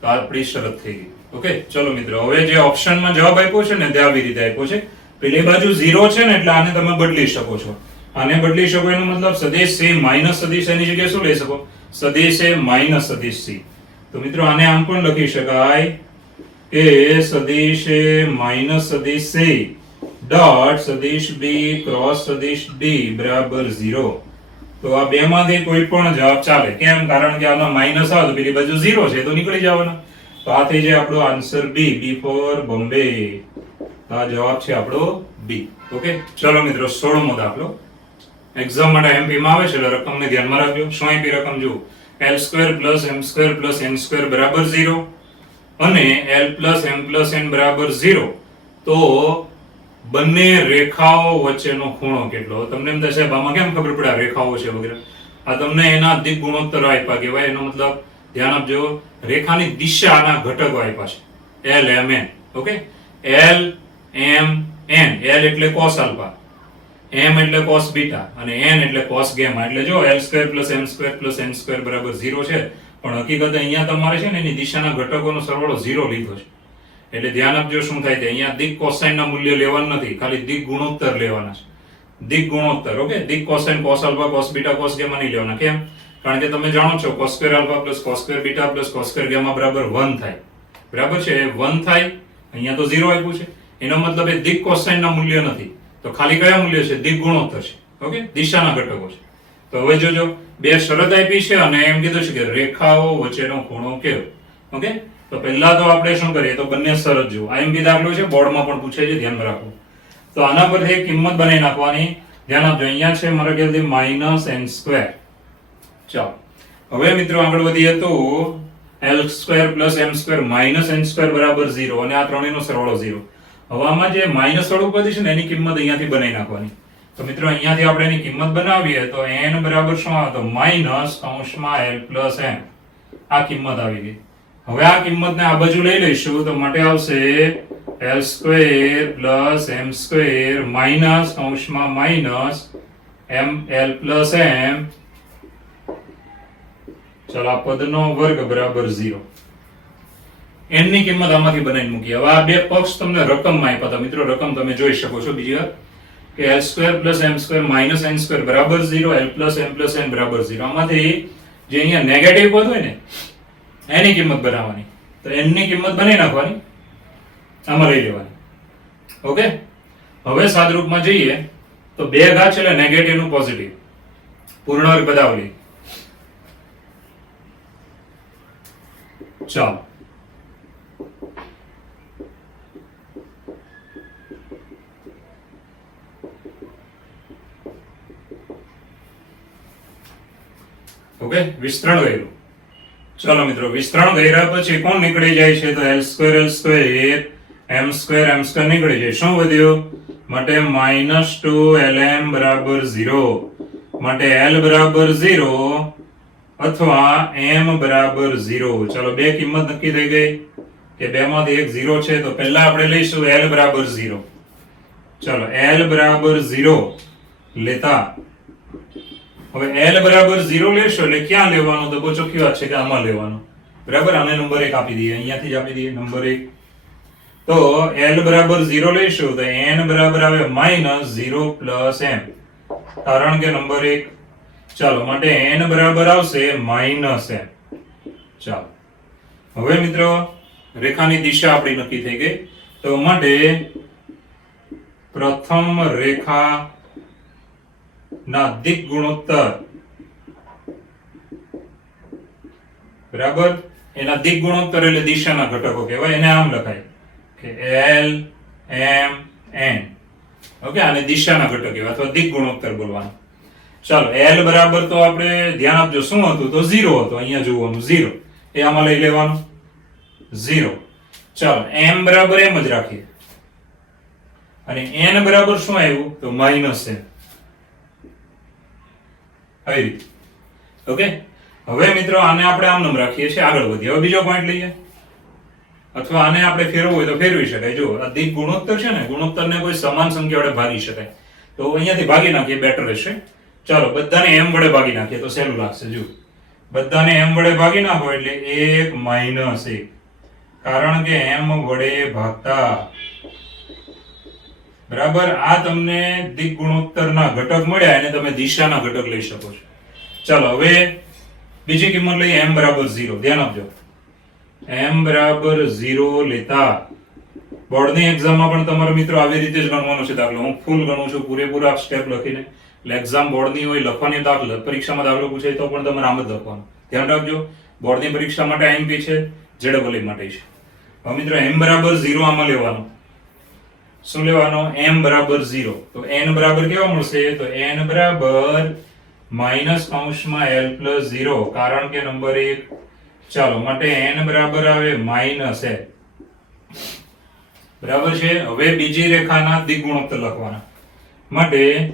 તો આપણી શરત થઈ ગઈ. ઓકે, ચલો મિત્રો, હવે જે ઓપ્શનમાં જવાબ આપ્યો છે ને તે આવી રીતે આપ્યો છે. પેલી બાજુ 0 છે ને એટલે આને તમે બદલી શકો છો. આને બદલી શકો એનો મતલબ સદિશ સી માઈનસ સદિશ એની જગ્યાએ શું લઈ શકો? સદિશ એ માઈનસ સદિશ સી. તો મિત્રો આને આમ પણ લખી શકાય કે સદિશ એ માઈનસ સદિશ સી ડોટ સદિશ બી ક્રોસ સદિશ ડી બરાબર 0. તો આ બે માંથી કોઈ પણ જવાબ ચાલે. કેમ? કારણ કે આનો માઈનસ આવે તો પેલી બાજુ 0 છે તો નીકળી જવાના. તો આ થઈ જાય આપણો આન્સર બી, બી ફોર બોમ્બે. આ જવાબ છે આપણો બી. ઓકે, ચલો મિત્રો 16મો દાખલો. એક્ઝામ માટે એમપી માં આવે છે એટલે રકમને ધ્યાનમાં રાખજો. શું આપી રકમ? જો l² + m² + n² બરાબર 0 અને l + m + n બરાબર 0. તો બંને રેખાઓ વચ્ચેનો ખૂણો કેટલો? તમને એમ થશે આમાં કેમ ખબર પડે આ રેખાઓ છે વગેરે? આ તમને એના દિક ગુણોત્તર આપ્યા કહેવાય. એનો મતલબ ધ્યાન આપજો, રેખાની દિશાના ઘટકો આપ્યા છે, l m n. Okay, l m n. l એટલે cos આલ્ફા, m એટલે cos બીટા અને n એટલે cos ગામા. એટલે જો l² + m² + n² બરાબર 0 છે, પણ હકીકતે અહીંયા તમારે છે ને એની દિશાના ઘટકોનો સરવાળો 0 લીધો છે. એટલે ધ્યાન આપજો શું થાય છે. અહીંયા દિક કોસાઇન ના મૂલ્ય લેવાનું નથી, ખાલી દિક ગુણોત્તર લેવાના છે. દિક ગુણોત્તર, ઓકે. દિક cosine cos alpha cos beta cos gamma નહીં લેવાના. કેમ? કારણ કે તમે જાણો છો cos² alpha + cos² beta + cos² gamma બરાબર 1 થાય. બરાબર છે, 1 થાય. અહીંયા તો 0 આપ્યું છે, એનો મતલબ એ દિક કોસાઇન ના મૂલ્ય નથી, તો ખાલી કયા મૂલ્ય છે? દિક ગુણોત્તર છે, ઓકે, દિશાના ઘટકો છે. તો હવે જોજો, બે શરત આપી છે અને એમ કીધું છે કે રેખાઓ વચ્ચેનો ખૂણો કેવો, ઓકે. તો પહેલા તો આપણે શું કરીએ, તો બંને શરત જુઓ. આઈએમપી દાખલો છે, બોર્ડમાં પણ પૂછે છે, ધ્યાન રાખો. તો આના પરથી એક કિંમત બનાવી નાખવાની. ધ્યાન આપજો, અહીંયા છે મારા ખ્યાલથી -n². ચાલો હવે મિત્રો આગળ વધીએ તો l² + m² - n² બરાબર 0 અને આ ત્રણેયનો સરવાળો 0. હવે આમાં જે માઈનસ વાળું પદ છે ને એની કિંમત અહીંયાથી બનાવી નાખવાની. તો મિત્રો અહીંયાથી આપણે એની કિંમત બનાવીએ તો n બરાબર શું આવે, તો -l + m. આ કિંમત આવી ગઈ. હવે આ કિંમતને આ બાજુ લઈ લઈશું તો માટે આવશે l² + m² - -ml + m. ચાલો આ પદનો વર્ગ બરાબર 0. n ની કિંમત આમાંથી બનાવીને મૂકી. હવે આ બે પક્ષ તમને રકમમાં આપ્યા હતા મિત્રો, રકમ તમે જોઈ શકો છો બીજી વાર કે l² + m² - n² બરાબર 0, l + m + n બરાબર 0. આમાંથી જે અહીંયા નેગેટિવ પદ હોય ને એની કિંમત બનાવવાની. તો n ની કિંમત બનાવી નાખવાની, આમાં લઈ લેવાની, ઓકે. હવે સાદરૂપમાં જઈએ તો બે ઘાત છે એટલે નેગેટિવ નું પોઝિટિવ, પૂર્ણવર્ગ પદાવલી. ચાલો ઓકે, વિસ્તરણ કર્યું. ચાલો મિત્રો, વિસ્તરણ કર્યા પછી કોણ નીકળી જાય છે, તો l² m² નીકળી જાય. શું વધ્યું? માટે -2lm બરાબર 0. માટે l બરાબર 0 અથવા m બરાબર 0. ચાલો બે કિંમત નક્કી થઈ ગઈ કે બે માંથી એક 0 છે, તો પહેલા આપણે લઈશું l બરાબર 0. ચાલો l બરાબર 0 લેતા હવે l બરાબર 0 લેશો એટલે ક્યાં લેવાનો, તો બહુ ચોખ્ખી વાત છે કે આમાં લેવાનો. બરાબર, આને નંબર 1 આપી દઈએ, અહીંયાથી જ આપી દઈએ નંબર 1. તો l બરાબર 0 લઈશું તો n બરાબર આવે -0 + m, કારણ કે નંબર 1. ચાલો માટે n બરાબર આવશે -m. ચાલો હવે મિત્રો રેખાની દિશા આપણી નક્કી થઈ ગઈ. તો માટે પ્રથમ રેખા ના દિક ગુણોત્તર, બરાબર, એના દિક ગુણોત્તર એટલે દિશાના ઘટકો કહેવાય. એને આમ લખાય કે l m n, ઓકે. આને દિશાના ઘટક કહેવાય અથવા દિક ગુણોત્તર બોલવાનું. ચાલો l બરાબર તો આપણે ધ્યાન આપજો શું હતું, તો 0 હતો. અહીંયા જોવાનું 0, એ આમાં લઈ લેવાનું 0. ચાલો m બરાબર એમ જ રાખીએ અને n બરાબર શું આવ્યું, તો -n. આવી રીતે, ઓકે. હવે મિત્રો આને આપણે આમ નામ રાખીએ છીએ, આગળ વધીએ. હવે બીજો પોઈન્ટ લઈએ, અથવા આને આપણે ફેરવવું હોય તો ફેરવી શકાય. જો આ દિક ગુણોત્તર છે ને, ગુણોત્તરને કોઈ સમાન સંખ્યા વડે ભાગી શકાય. તો અહીંયાથી ભાગી નાખીએ, બેટર રહેશે. ચાલો બધાને m વડે ભાગી નાખીએ તો સહેલું લાગશે. જો બધાને m વડે ભાગી નાખો એટલે 1 - 1, કારણ કે m વડે ભાગતા, બરાબર, આ તમને દિક ગુણોત્તરના ઘટક મળ્યા, એને તમે દિશાના ઘટક લઈ શકો છો. ચાલો હવે બીજી કિંમત લઈએ, m બરાબર 0. ધ્યાન આપજો, m બરાબર 0 લેતા બોર્ડની એક્ઝામમાં પણ તમારે મિત્રો આવી રીતે જ ગણવાનો છે દાખલો. હું ફૂલ ગણું છું, પૂરેપૂરા સ્ટેપ લખીને. એટલે એક્ઝામ બોર્ડની હોય, લખવાની દાખલો, પરીક્ષામાં દાખલો પૂછે તો પણ તમારે આમ જ લખવાનું. ધ્યાન રાખજો, બોર્ડની પરીક્ષા માટે આઈએમપી છે, જેડબલઈ માટે છે. હવે મિત્રો m બરાબર 0 આમાં લેવાનો. શું લેવાનો? m બરાબર 0. તો n બરાબર કેવા મળશે, તો n બરાબર -l + 0, કારણ કે નંબર 1. ચાલો માટે n બરાબર આવે -l, બરાબર છે. હવે બીજી રેખાના દિક ગુણોત્તર લખવાના. માટે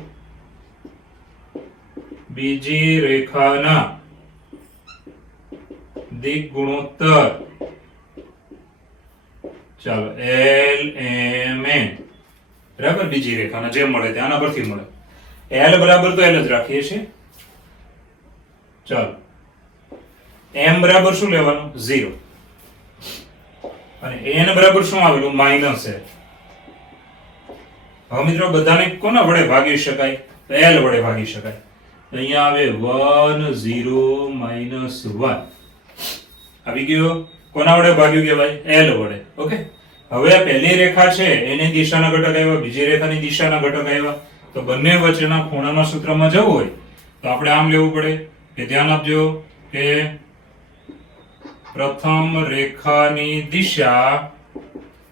બીજી રેખાના દિક ગુણોત્તર, ચાલો l m n, બરાબર, બીજી રેખાના જે મળે તે આના પરથી મળે. L બરાબર તો L જ રાખીએ છીએ. ચાલો m બરાબર શું લેવાનું 0 અને n બરાબર શું આવેલું માઈનસ l. હવે મિત્રો બધાને કોના વડે ભાગી શકાય? l વડે ભાગી શકાય. અહીંયા આવે 1 0 -1 આવી ગયો. કોના વડે ભાગ્યું કહેવાય? l વડે. ઓકે, હવે પહેલી રેખા છે એની દિશાના ઘટક આવ્યા, બીજી રેખાની દિશાના ઘટક આવ્યા, તો બંને વચ્ચેના ખૂણાના સૂત્રમાં જવું હોય તો આપણે આમ લેવું પડે કે ધ્યાન આપજો કે પ્રથમ રેખાની દિશા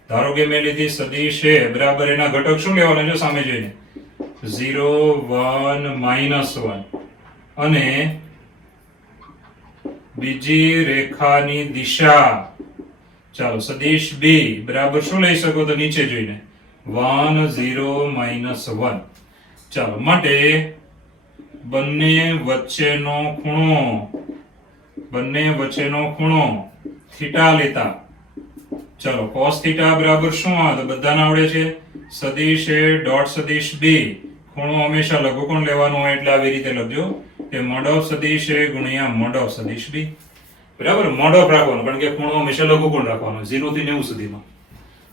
ધારો કે મેં લીધી સદિશ a બરાબર એના ઘટક શું લેવાના છે સામે જોઈને 0 1 -1 અને બીજી રેખાની દિશા ચાલો સદિશ b બરાબર શું લઈ શકો તો નીચે જોઈને 1 0 -1. ચાલો માટે બંને વચ્ચેનો ખૂણો થીટા લેતા ચાલો cos થીટા બરાબર શું આવે તો બધાને આવડે છે સદિશ a ડોટ સદિશ b ખૂણો હંમેશા લઘુકોણ લેવાનો હોય એટલે આવી રીતે લખજો કે mod of સદિશ a ગુણ્યા mod of સદિશ b. બરાબર, mod of રાખવાનો કારણ કે ખૂણો હંમેશા લઘુકોણ રાખવાનો 0 થી 90 સુધીમાં.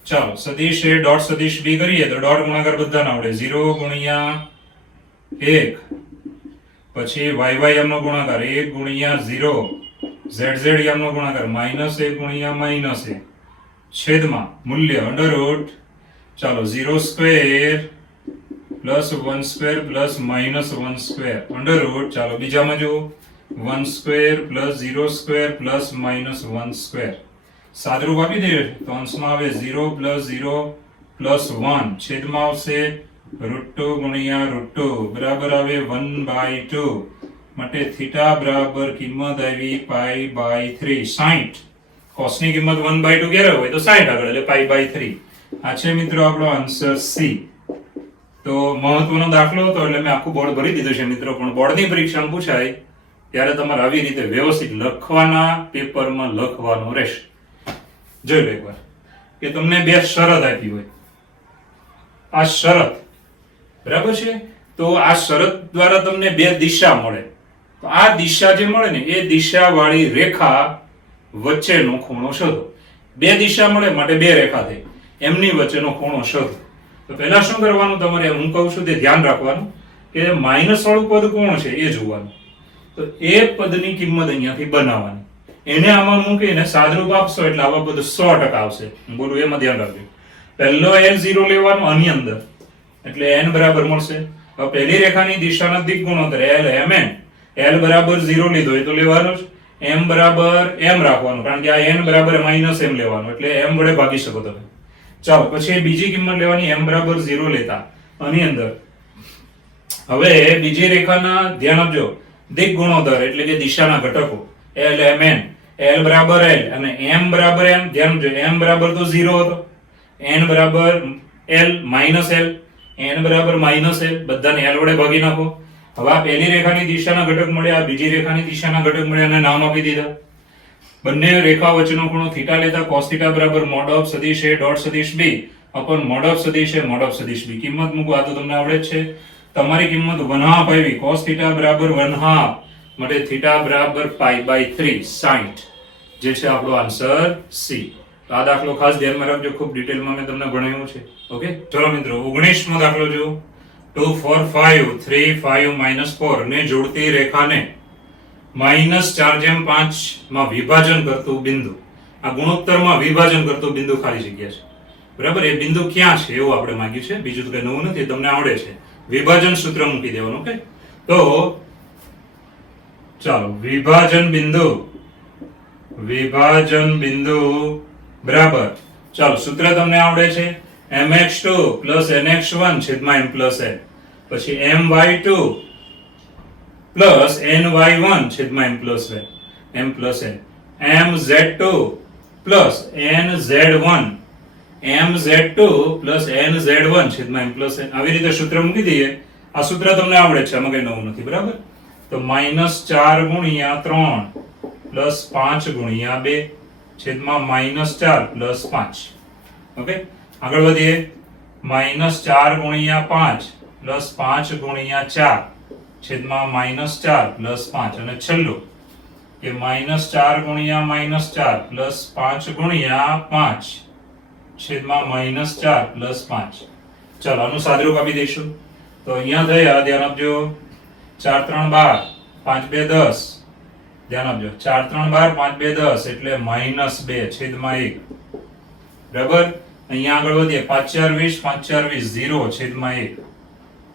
ચાલો સદિશ a ડોટ સદિશ b કરીએ તો ડોટ ગુણાકાર બધાને આવડે 0 ગુણ્યા 1 પછી y નો ગુણાકાર 1 ગુણ્યા 0 z નો ગુણાકાર -1 ગુણ્યા -1 છેદમાં મૂલ્ય અંડરરૂટ ચાલો 0 square plus 1 square plus -1 square under root ચાલો બીજામાં જો 1 square plus 0 square plus -1 square સાદરૂપ આપી દઈએ તો અંશમાં આવે 0 પ્લસ 0 પ્લસ 1 છેદમાં આવશે √2 ગુણ્યા √2 બરાબર આવે 1/2 માટે થીટા બરાબર કિંમત આવી π/3 60. cos ની કિંમત 1/2 ક્યારે હોય તો 60 આગળ એટલે π/3. આ છે મિત્રો આપણો આન્સર સી. તો મહત્વનો દાખલો હતો એટલે મેં આખું બોર્ડ ભરી દીધું છે મિત્રો, પણ બોર્ડની પરીક્ષામાં પૂછાય ત્યારે તમારે આવી રીતે વ્યવસ્થિત લખવાના પેપરમાં લખવાનું રહેશે. જોઈ લો એકવાર કે તમને બે શરત આપી હોય, આ શરત બરાબર છે, તો આ શરત દ્વારા તમને બે દિશા મળે, તો આ દિશા જે મળે ને એ દિશા વાળી રેખા વચ્ચેનો ખૂણો શોધો. બે દિશા મળે માટે બે રેખા થઈ, એમની વચ્ચેનો ખૂણો શોધો. તો પહેલા શું કરવાનું તમારે, હું કહું છું તે ધ્યાન રાખવાનું કે માઇનસ વાળું પદ કોણ છે એ જોવાનું. તો એ પદની કિંમત અહીંયાથી બનાવવાની, એને આમાં મૂકીને સાદરૂપ આપશો એટલે આવા પદ 100% આવશે. હું બોલું એમાં ધ્યાન રાખજો. પહેલો l0 લેવાનો આની અંદર એટલે n બરાબર મળશે. હવે પહેલી રેખાની દિશાના દિક ગુણોત્તર l mn, l બરાબર 0 લીધો એ તો લેવાનો જ, m બરાબર m રાખવાનું કારણ કે આ n બરાબર -m લેવાનું એટલે m વડે ભાગી શકો તમે. ચાલો પછી બીજી કિંમત લેવાની m બરાબર 0 લેતા આની અંદર. હવે બીજી રેખાના ધ્યાન આપજો દિક ગુણોત્તર એટલે કે દિશાના ઘટકો l mn, l બરાબર l અને m બરાબર m. ધ્યાન આપજો m બરાબર તો 0 હતો, n બરાબર l માઈનસ l, n બરાબર માઈનસ l, બધાને l વડે ભાગી નાખો. હવે આ પહેલી રેખાની દિશાના ઘટક મળ્યા, આ બીજી રેખાની દિશાના ઘટક મળ્યા અને નામ આપી દીધા. બંને રેખા વચ્ચેનો ખૂણો થીટા લેતા cos થીટા બરાબર mod of સદિશ a ડોટ સદિશ b upon mod of સદિશ a mod of સદિશ b. કિંમત મૂકો, આ તો તમને આવડે જ છે. તમારી કિંમત 1/2 આવી, cos થીટા બરાબર 1/2 માટે થીટા બરાબર π/3 60 જે છે આપણો આન્સર સી. તો આ દાખલો ખાસ ધ્યાનમાં રાખજો, ખૂબ ડિટેલમાં મેં તમને ભણાવ્યું છે. ઓકે, ચલો મિત્રો 19મો દાખલો જો 2 4 5 3 5 -4 ને જોડતી રેખાને -4/5 માં વિભાજન કરતું બિંદુ. આ ગુણોત્તરમાં વિભાજન કરતું બિંદુ ખાલી જગ્યા છે બરાબર. એ બિંદુ ક્યાં છે એવું આપણે માંગ્યું છે, બીજું તો કઈ નવું નથી, તમને આવડે છે. વિભાજન સૂત્ર મૂકી દેવાનું. ઓકે, તો ચાલો વિભાજન બિંદુ બરાબર ચાલો સૂત્ર તમને આવડે છે mx2 nx1 છેદમાં m n, પછી my2 ny1 છેદમાં m n, mz2 nz1 છેદમાં m n. આવી રીતે સૂત્ર મૂકી દઈએ. આ સૂત્ર તમને આવડે છે, આમાં કઈ નવું નથી બરાબર. તો -4 ગુણ્યા 3 પ્લસ 5 ગુણ્યા 2 છેદમાં -4 પ્લસ 5. ઓકે, આગળ વધીએ. -4 ગુણ્યા 5 પ્લસ 5 ગુણ્યા 4 છેદમાં -4 પ્લસ 5 અને છેલ્લું કે -4 ગુણ્યા -4 પ્લસ 5 ગુણ્યા 5 છેદમાં -4 પ્લસ 5. ચાલો આનું સાદુરૂપ આપી દઈશું. તો અહીંયા થયા, ધ્યાન આપજો, 4 3 12 5 2 10. ધ્યાન આપજો, 4 3 12 5 2 10 એટલે -2 છેદમાં 1. બરાબર. અહીંયા આગળ વધીએ, 5 4 20 5 4 20 0 છેદમાં 1.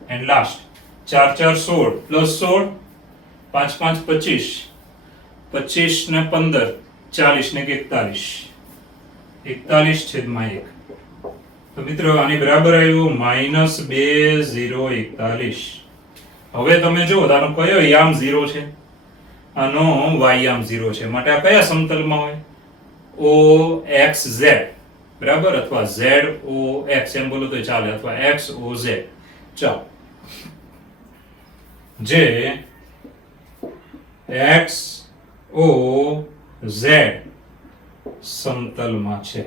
એન્ડ લાસ્ટ 4 4 16 પ્લસ 16 5 5 25 25 ને 15 40 ને 41 41 છેદમાં 1. તો મિત્રો આની બરાબર આવ્યું -2 0 41. હવે તમે જુઓ આનો કયો યામ 0 છે, આનો y યામ 0 છે, માટે આ કયા સમતલમાં હોય? o x z, બરાબર, અથવા z o x એમ બોલો તો ચાલે, અથવા x o z. ચાલો, જે x o z સમતલમાં છે.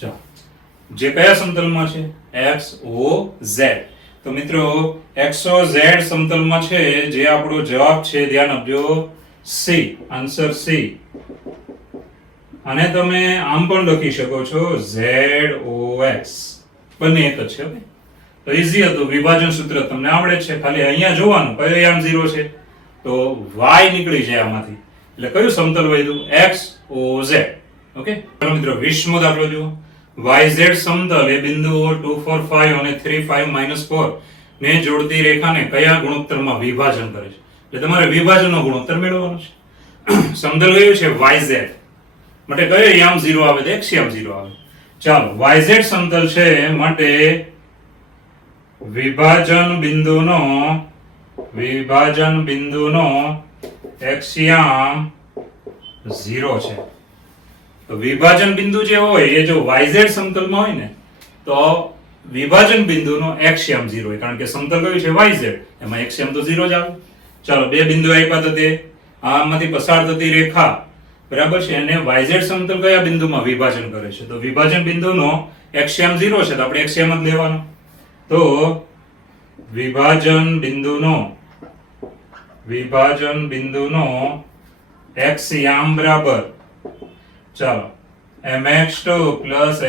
ચાલો, જે કયા સમતલમાં છે? x o z. તો મિત્રો x o z સમતલમાં છે, જે આપણો જવાબ છે, ધ્યાન આપજો, C, આન્સર C. અને તમે આમ પણ લખી શકો છો z o x, બંને એક જ છે. તો ઈઝી હતું, વિભાજન સૂત્ર તમને આવડે છે, ખાલી અહીંયા જોવાનું કયો યામ 0 છે, તો y નીકળી જાય આમાંથી, એટલે કયું સમતલ વધ્યું? x o z. ઓકે, ચાલો મિત્રો 20મો દાખલો જુઓ. yz સમતલ એ બિંદુઓ 2 4 5 અને 3 5 -4 ને જોડતી રેખાને કયા ગુણોત્તરમાં વિભાજન કરે છે? એટલે તમારે વિભાજનનો ગુણોત્તર મેળવવાનો છે. સમતલ કયું છે? yz. માટે કયો યામ 0 આવે? તો x યામ 0 આવે. ચાલો, yz સમતલ છે માટે વિભાજન બિંદુનો x યામ 0 છે. તો વિભાજન બિંદુ જે હોય એ જો yz સમતલમાં હોય ને, તો વિભાજન બિંદુનો x યામ 0 હોય, કારણ કે સમતલ કયું છે? yz, એમાં x યામ તો 0 જ આવે. ચાલો, બે બિંદુ આપ્યા તો તે આમાંથી પસાર થતી રેખા, બરાબર છે, એને yz સમતલ કયા બિંદુમાં વિભાજન કરે છે? તો વિભાજન બિંદુનો x યામ 0 છે, તો આપણે x યામ જ લેવાનો. તો વિભાજન બિંદુનો x યામ બરાબર, ચાલો, mx2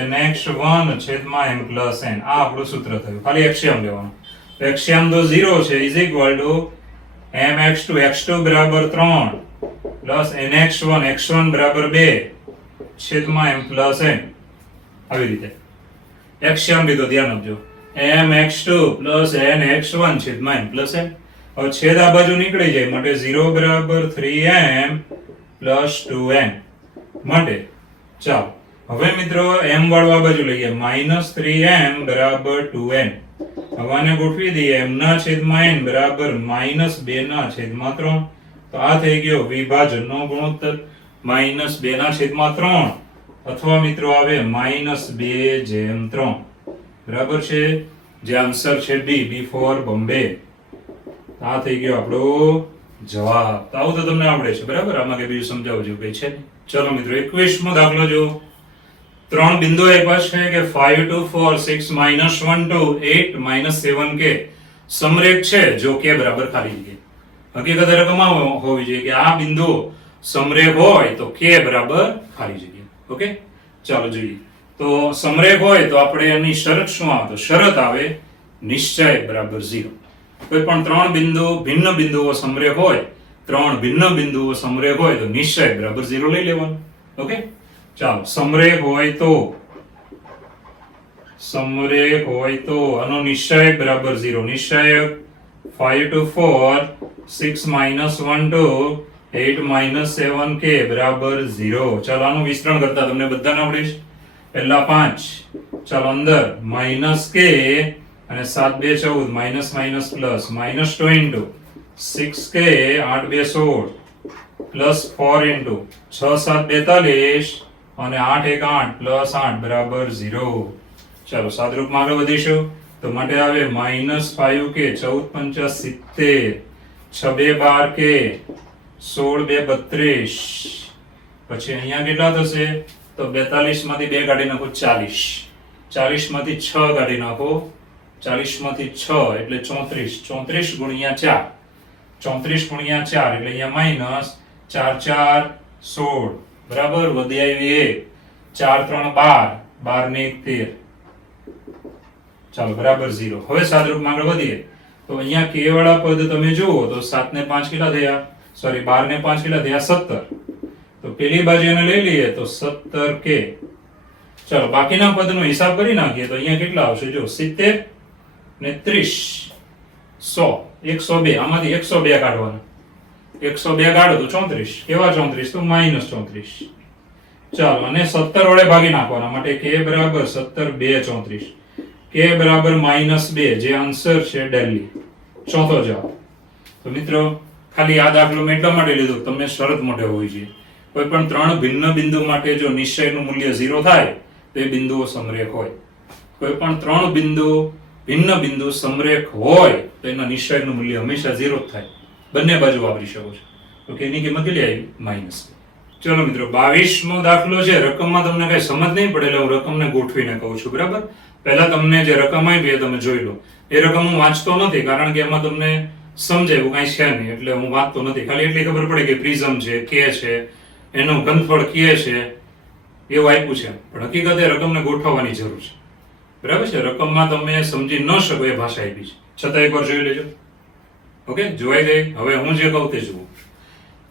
nx1 છેદમાં m n. આ આપણું સૂત્ર થયું, ખાલી x યામ લેવાનું. તો x યામ તો 0 છે, is equal two mx2 x2 બરાબર 3 પ્લસ nx1 x1 બરાબર 2 છેદમાં m n. આવી રીતે x યામ લીધો, ધ્યાન આપજો, mx2 nx1 છેદમાં m n. હવે છેદ આ બાજુ નીકળી જાય, માટે 0 બરાબર 3m 2n. માટે ચાલો, હવે મિત્રો m વાળું આ બાજુ લઈએ, -3m બરાબર 2n. હવે આને ગોઠવી દઈએ, m ના છેદમાં n બરાબર -2 ના છેદમાં 3. તો આ થઈ ગયો વિભાજનનો ગુણોત્તર, -2 ના છેદમાં 3, અથવા મિત્રો આવે -2/3. બરાબર છે, જે આન્સર છે B ફોર બોમ્બે. આ થઈ ગયો આપણો જવાબ. તો આવું તો તમને આવડે છે, બરાબર. આમાં કે બીજું સમજાવવું જેવું કઈ છે નહીં. ચલો મિત્રો 21મો દાખલો જો. ત્રણ બિંદુ આપ્યા છે કે 5 2 4 6 -1 2 8 7 કે સમરેખ છે જો કે બરાબર ખાલી જગ્યા. હકીકત રકમ હોવી જોઈએ કે આ બિંદુ સમરેખ હોય તો કે બરાબર ખાલી જગ્યા. ઓકે, ચાલો જોઈએ. તો સમરેખ હોય તો આપણે એની શરત શું આવે? તો શરત આવે નિશ્ચય બરાબર 0. કોઈ પણ ત્રણ બિંદુ ભિન્ન બિંદુઓ સમરેખ હોય, ત્રણ ભિન્ન બિંદુઓ સમરેખ હોય તો નિશ્ચય બરાબર 0 લઈ લેવાનું. ઓકે, ચાલો. સમરેખ હોય તો આનો નિશ્ચય બરાબર 0. નિશ્ચય 5 to 4 6 -1 to 8 7 કે બરાબર 0. ચાલો આનું વિસ્તરણ કરતા તમને બધાને આવડે છે. પહેલા 5, ચાલો અંદર -k અને 7 2 14 -+ -2 6k 8 2 16 +4 6 7 42 અને 8 1 8 +8 બરાબર 0. ચાલો સાદરૂપમાં આગળ વધીશું. તો માટે આવે -5k 14 5 70 6 2 12 કે 16 2 32. પછી અહીંયા કેટલા થશે? તો 42 માંથી 2 કાઢી નાખો 40, 40 માંથી 6 કાઢી નાખો 40 માંથી 6 એટલે 34, 34 ગુણ્યા 4, 34 ગુણ્યા 4 એટલે અહીંયા માઇનસ 4 4 16, બરાબર. વધી આવી 1, 4 3 12, 12 ને 1 13, ચાલો બરાબર 0. હવે સાદરૂપમાં આગળ વધીએ તો અહીંયા k વાળા પદ તમે જુઓ તો 7 ને 5 કેટલા થયા, સોરી 12 ને 5 કેટલા થયા 17. તો પેલી બાજુ એને લઈ લઈએ તો 17k. ચાલો બાકીના પદનો હિસાબ કરી નાખીએ તો અહીંયા કેટલા આવશે, જો 70 ને 30, 100, 102. આમાંથી 102 કાઢવાના, 102 કાઢો તો 34. કેવા 34? તો -34. ચાલો અને 17 વડે ભાગી નાખવાના, માટે k બરાબર 17 2 34, k બરાબર -2, જે આન્સર છે દિલ્હી, ચોથો જવાબ. તો મિત્રો ખાલી આ દાખલો મેં એટલા માટે લીધો તમને શરત મોટે હોવી જોઈએ. કોઈ પણ ત્રણ ભિન્ન બિંદુ માટે જો નિશ્ચયનું મૂલ્ય 0 થાય તો એ બિંદુઓ સમરેખ હોય. કોઈ પણ ત્રણ ભિન્ન બિંદુ સમરેખ હોય તો એના નિશ્ચયનું મૂલ્ય હંમેશા 0 જ થાય. બંને બાજુ વાપરી શકો છો. તો કે એની કિંમત કેટલી આવી? -. ચલો મિત્રો 22મો દાખલો છે. રકમમાં તમને કઈ સમજ નહીં પડે એટલે હું રકમને ગોઠવીને કહું છું, બરાબર. પહેલા તમને જે રકમ આવી એ તમે જોઈ લો. એ રકમ હું વાંચતો નથી કારણ કે એમાં તમને સમજાય એવું કાંઈ છે નહીં એટલે હું વાંચતો નથી. ખાલી એટલી ખબર પડે કે પ્રિઝમ છે, કે છે, એનું ઘનફળ કે છે, એવું આપ્યું છે. પણ હકીકતે રકમને ગોઠવવાની જરૂર છે, બરાબર છે. રકમમાં તમે સમજી ન શકો એ ભાષા આપી છે, છતાં એકવાર જોઈ લેજો. ઓકે, જોવાઈ ગઈ. હવે હું જે કહું તે જુઓ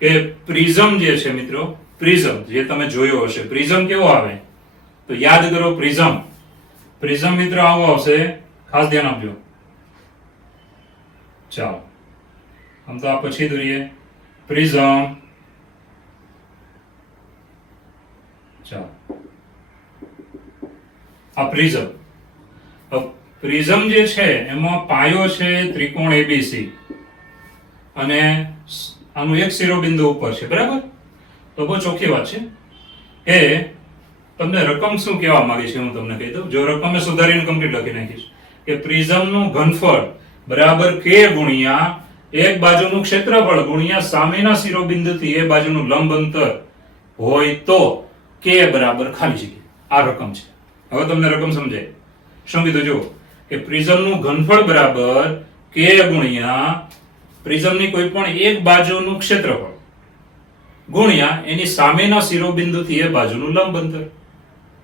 કે પ્રિઝમ જે છે મિત્રો, પ્રિઝમ જે તમે જોયો હશે, પ્રિઝમ કેવો આવે તો યાદ કરો. પ્રિઝમ મિત્રો આવો આવશે, ખાસ ધ્યાન આપજો. ચાલો આમ તો આ પછી દોરીએ પ્રિઝમ. ચાલો આ પ્રિઝમ. પ્રિઝમ જે છે એમાં પાયો છે ત્રિકોણ ABC અને આનું એક શિરોબિંદુ ઉપર છે, બરાબર. તો બહુ ચોખ્ખી વાત છે કે તમને રકમ શું કહેવા માંગે છે હું તમને કહી દઉં. જો રકમ સુધારીને કમ્પ્લીટ લખી નાખીશ કે પ્રિઝમનું ઘનફળ બરાબર k ગુણ્યા એક બાજુનું ક્ષેત્રફળ ગુણ્યા સામેના શિરોબિંદુથી એ બાજુનું લંબ અંતર હોય તો k બરાબર ખાલી જગ્યા. આ રકમ છે. હવે તમને રકમ સમજાય. શું કીધું જુઓ કે પ્રિઝમનું ઘનફળ બરાબર k ગુણ્યા પ્રિઝમની કોઈ પણ એક બાજુનું ક્ષેત્રફળ ગુણ્યા એની સામેના શિરોબિંદુથી એ બાજુનું લંબ અંતર.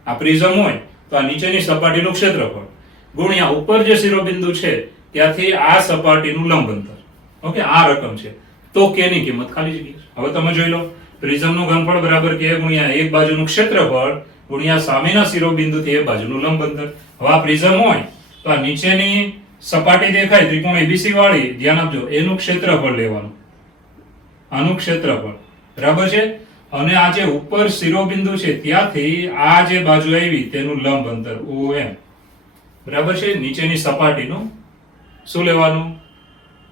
આ પ્રિઝમ હોય તો આ નીચેની સપાટીનું ક્ષેત્રફળ ગુણ્યા ઉપર જે શિરોબિંદુ છે ત્યાંથી આ સપાટીનું લંબ અંતર. ઓકે, આ રકમ છે. તો k ની કિંમત ખાલી જગ્યા. હવે તમે જોઈ લો, પ્રિઝમનું ઘનફળ બરાબર k ગુણ્યા એક બાજુનું ક્ષેત્રફળ ગુણ્યા સામેના શિરોબિંદુથી એ બાજુનું લંબ અંતર. હવે આ પ્રિઝમ હોય તો આ નીચેની સપાટી દેખાય ત્રિકોણ ABC વાળી, ધ્યાન આપજો, એનું ક્ષેત્રફળ લેવાનું, આનું ક્ષેત્રફળ, બરાબર છે. અને આ જે ઉપર શિરોબિંદુ છે ત્યાંથી આ જે બાજુ આવી તેનું લંબ અંતર OM, બરાબર છે. નીચેની સપાટીનું શું લેવાનું?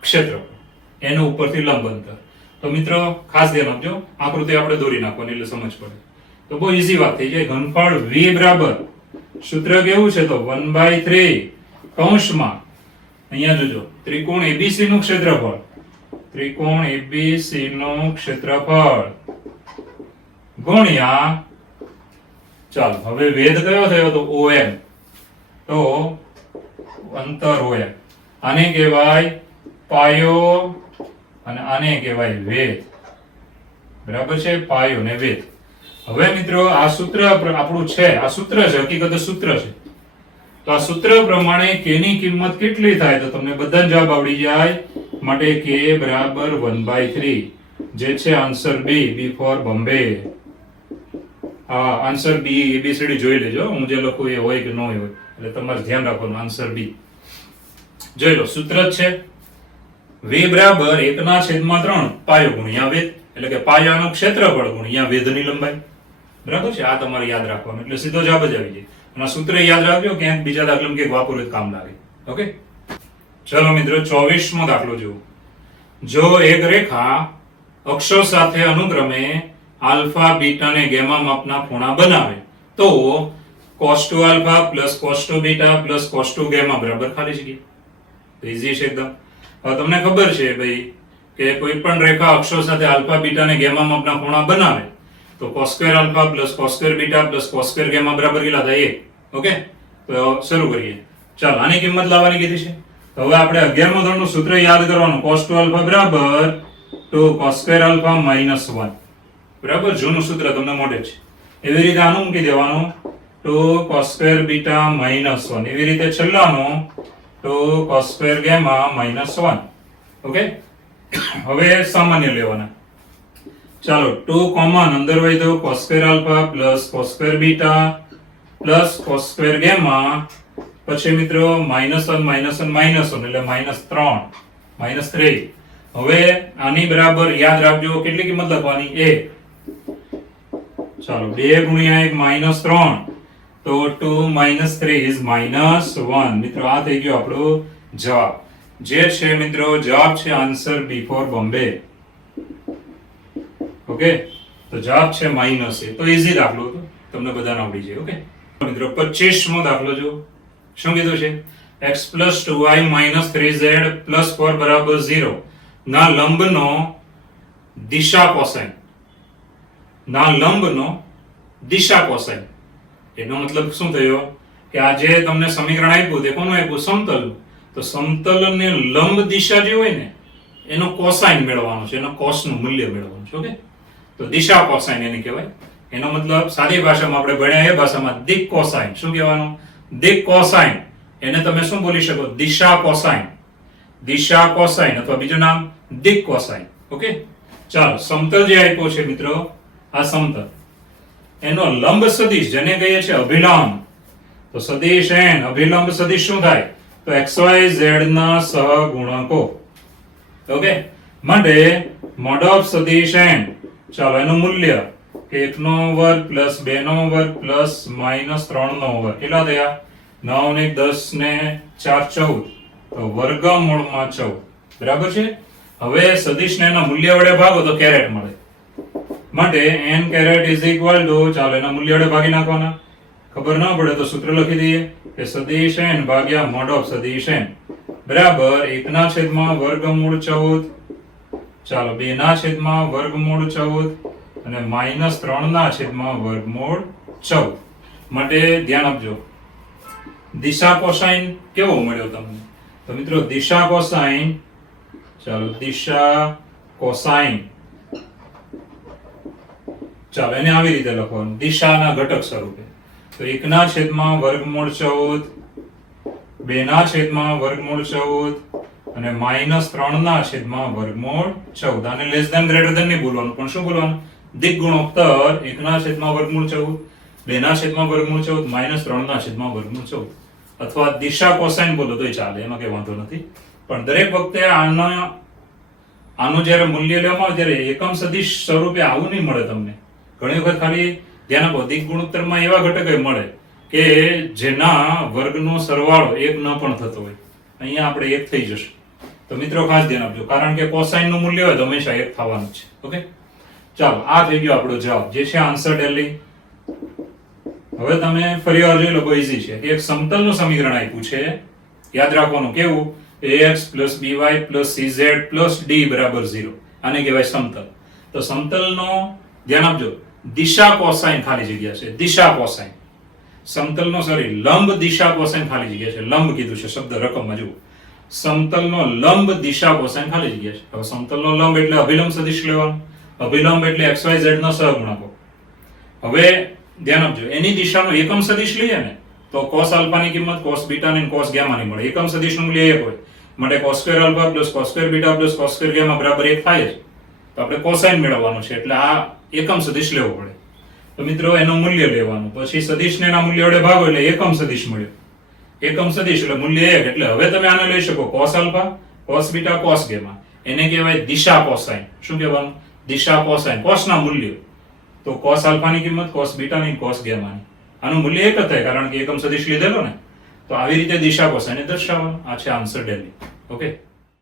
ક્ષેત્રફળ, એનું ઉપરથી લંબ અંતર. તો મિત્રો ખાસ ધ્યાન આપજો, આકૃતિ આપણે દોરી નાખવાની એટલે સમજ પડે. તો બહુ ઈઝી વાત થઈ જાય. ઘનફળ V બરાબર સૂત્ર કેવું છે તો 1/3 કૌંસમાં અહીંયા જોજો ત્રિકોણ ABC નું ક્ષેત્રફળ, ત્રિકોણ ABC નું ક્ષેત્રફળ ગુણ્યા, ચાલો હવે વેધ કયો થયો તો OM, તો અંતર OM. આને કહેવાય પાયો અને આને કહેવાય વેધ, બરાબર છે. પાયો ને વેધ. હવે મિત્રો આ સૂત્ર આપણું છે, આ સૂત્ર છે, હકીકતે સૂત્ર છે. તો આ સૂત્ર પ્રમાણે k ની કિંમત કેટલી થાય તો તમને બધા જવાબ આવડી જાય. માટે k બરાબર 1/3, જે છે આન્સર B ફોર બોમ્બે. હા, આન્સર B ABCD જોઈ લેજો, હું જે લખું એ હોય કે ન હોય એટલે તમારે ધ્યાન રાખવાનું. આન્સર B જોઈ લો, સૂત્ર જ છે V બરાબર 1/3 પાયો ગુણ્યા વેધ, એટલે કે પાયાનું ક્ષેત્રફળ ગુણ્યા વેધની લંબાઈ, બરાબર છે. આ તમારે યાદ રાખવાનું એટલે સીધો જવાબ જ આવી જાય. અને સૂત્ર યાદ રાખજો, ક્યાંક બીજા દાખલામાં ક્યાંક વાપરો કામ લાગે. ઓકે, ચલો મિત્રો 24મો દાખલો જુઓ. જો એક રેખા અક્ષો સાથે અનુક્રમે આલ્ફા, બીટા અને ગેમા માપના ખૂણા બનાવે તો cos2 alpha plus cos2 beta plus cos2 gamma બરાબર ખાલી જગ્યા. ઈઝી છે એકદમ. હવે તમને ખબર છે ભાઈ કે કોઈ પણ રેખા અક્ષો સાથે આલ્ફા, બીટા અને ગેમા માપના ખૂણા બનાવે તો cos2 alpha plus cos2 beta plus cos2 gamma બરાબર કેટલા થાય? 1. ઓકે, તો શરૂ કરીએ. ચાલો આની કિંમત લાવવાની કીધી છે. તો હવે આપણે 11મા ધોરણનું સૂત્ર યાદ કરવાનું. cos 2 α બરાબર 2 cos square alpha minus 1. બરાબર, જૂનું સૂત્ર તમને મોઢે છે. એવી રીતે આનું મૂકી દેવાનું 2 cos square beta minus 1. એવી રીતે છેલ્લાનું 2 cos square gamma minus 1. Okay, હવે સામાન્ય લેવાના. ચાલો 2 કોમન અંદર હોય તો cos square alpha plus cos square beta plus cos square gamma, પછી મિત્રો -1 -1 એટલે -3. હવે આની બરાબર યાદ રાખજો કેટલી કિંમત લખવાની? 1. ચાલો 2 ગુણ્યા 1 -3, તો 2 - 3 is -1. મિત્રો આ થઈ ગયો આપણો જવાબ. જે છે મિત્રો જવાબ છે આન્સર બિફોર બોમ્બે. ઓકે, તો જવાબ છે -a. તો ઈઝી દાખલો હતો, તમને બધાને આવડી જાય. ઓકે મિત્રો 25મો દાખલો જો. શું કીધું છે? x + 2y - 3z + 4 બરાબર 0 ના લંબનો દિશા કોસાઇન. ના લંબનો દિશા કોસાઇન. એનો મતલબ શું થયો કે આ જે તમને સમીકરણ આપ્યું તે કોનું આપ્યું? સમતલ. તો સમતલને લંબ દિશા જે હોય ને એનો કોસાઇન મેળવવાનો છે, એનો કોસનું મૂલ્ય મેળવવાનું છે. ઓકે, તો દિશા કોસાઇન એને કહેવાય. એનો મતલબ સાદી ભાષામાં આપણે ભણ્યા એ ભાષામાં દિક કોસાઇન. શું કહેવાનું? દિક કોસાઇન. એને તમે શું બોલી શકો? દિશા કોસાઇન. દિશા કોસાઇન અથવા બીજું નામ દિક કોસાઇન. ઓકે, ચાલો સમતલ જે આપ્યો છે મિત્રો, આ સમતલ એનો લંબ સદિશ જેને કહીએ છીએ અભિલંબ. તો સદિશ n અભિલંબ સદિશ શું થાય? તો xyz ના સહગુણકો. ઓકે, માટે mod of સદિશ n, ચાલો એનું મૂલ્ય કે 1 નો વર્ગ પ્લસ 2 નો વર્ગ પ્લસ -3 નો વર્ગ કેટલા થયા? 9 ને 10 ને 4 14, તો વર્ગમૂળમાં 14. બરાબર છે. હવે સદિશને એના મૂલ્ય વડે ભાગો તો કેરેટ મળે. માટે n caret is equal to, ચાલો એના મૂલ્ય વડે ભાગી નાખવાના. ખબર ના પડે તો સૂત્ર લખી દઈએ કે સદિશ n ભાગ્યા mod of સદિશ n બરાબર 1/વર્ગમૂળ 14, ચાલો 2/વર્ગમૂળ 14 અને -3/વર્ગમૂળ 14. માટે ધ્યાન આપજો. દિશા કોસાઇન કેવો મળ્યો તમને? તો મિત્રો દિશા કોસાઇન, ચાલો દિશા કોસાઇન, ચાલો એને આવી રીતે લખવાનું દિશાના ઘટક સ્વરૂપે. તો 1/વર્ગમૂળ 14, 2/વર્ગમૂળ 14 અને -3/વર્ગમૂળ 14. આને લેસ ધેન ગ્રેટર ધેન નહીં બોલવાનું, પણ શું બોલવાનું? દિક ગુણોત્તર 1/વર્ગમૂળ 14, 2/વર્ગમૂળ 14, -3/વર્ગમૂળ 14. અથવા દિશા કોસાઇન બોલો તોય ચાલે, એમાં કઈ વાંધો નથી. પણ દરેક વખતે આનું જ્યારે મૂલ્ય લેવામાં આવે ત્યારે એકમ સદિશ સ્વરૂપે આવું નહીં મળે તમને. ઘણી વખત ખાલી ધ્યાન આપો, દિક ગુણોત્તરમાં એવા ઘટકો મળે કે જેના વર્ગનો સરવાળો 1 ન પણ થતો હોય. અહીંયા આપણે 1 થઈ જશે. તો મિત્રો ખાસ ધ્યાન આપજો, કારણ કે કોસાઇન નું મૂલ્ય હોય તો હંમેશા 1 થવાનું છે. ઓકે, ચાલો આ થઈ ગયો આપણો જવાબ, જે છે આન્સર ડેલી. હવે તમે ફરી વાર જોઈ લો, બહુ ઈઝી છે. એક સમતલનું સમીકરણ આપ્યું છે, યાદ રાખવાનું કેવું? ax + by + cz + d બરાબર 0. આને કહેવાય સમતલ. તો સમતલનો ધ્યાન આપજો, દિશા કોસાઇન ખાલી જગ્યા છે, દિશા કોસાઇન. સમતલનો લંબ દિશા કોસાઇન ખાલી જગ્યા છે. લંબ કીધું છે શબ્દ રકમમાં જુઓ. સમતલનો લંબ દિશા કોસાઇન ખાલી જગ્યા છે. હવે સમતલનો લંબ એટલે અભિલંબ સદિશ લેવાનો. અભિલંબ એટલે xyz નો સહગુણકો. હવે ધ્યાન આપજો, એની દિશાનો એકમ સદિશ લઈએ ને તો cos આલ્ફા ની કિંમત cos બીટા ને cos ગામા ની મળે. એકમ સદિશનું મૂલ્ય 1 હોય માટે cos square alpha + cos square beta + cos square gamma બરાબર 1 થાય છે. તો આપણે કોસાઇન મેળવવાનું છે એટલે આ એકમ સદિશ લેવો પડે. તો મિત્રો એનું મૂલ્ય લેવાનું, પછી સદિશને એના મૂલ્ય વડે ભાગો એટલે એકમ સદિશ મળ્યો. એકમ સદિશ એટલે મૂલ્ય 1. એટલે હવે તમે આને લઈ શકો cos alpha, cos beta, cos gamma. એને કહેવાય દિશા કોસાઇન. શું કહેવાનું? દિશા કોસાઇન. કોસના મૂલ્ય તો cos આલ્ફા ની કિંમત cos બીટા ની cos ગામા ની, આનું મૂલ્ય 1 જ થાય કારણ કે એકમ સદિશ લીધેલો ને. તો આવી રીતે દિશા કોસાઇન દર્શાવવાનું. આ છે આન્સર ડેલી. ઓકે.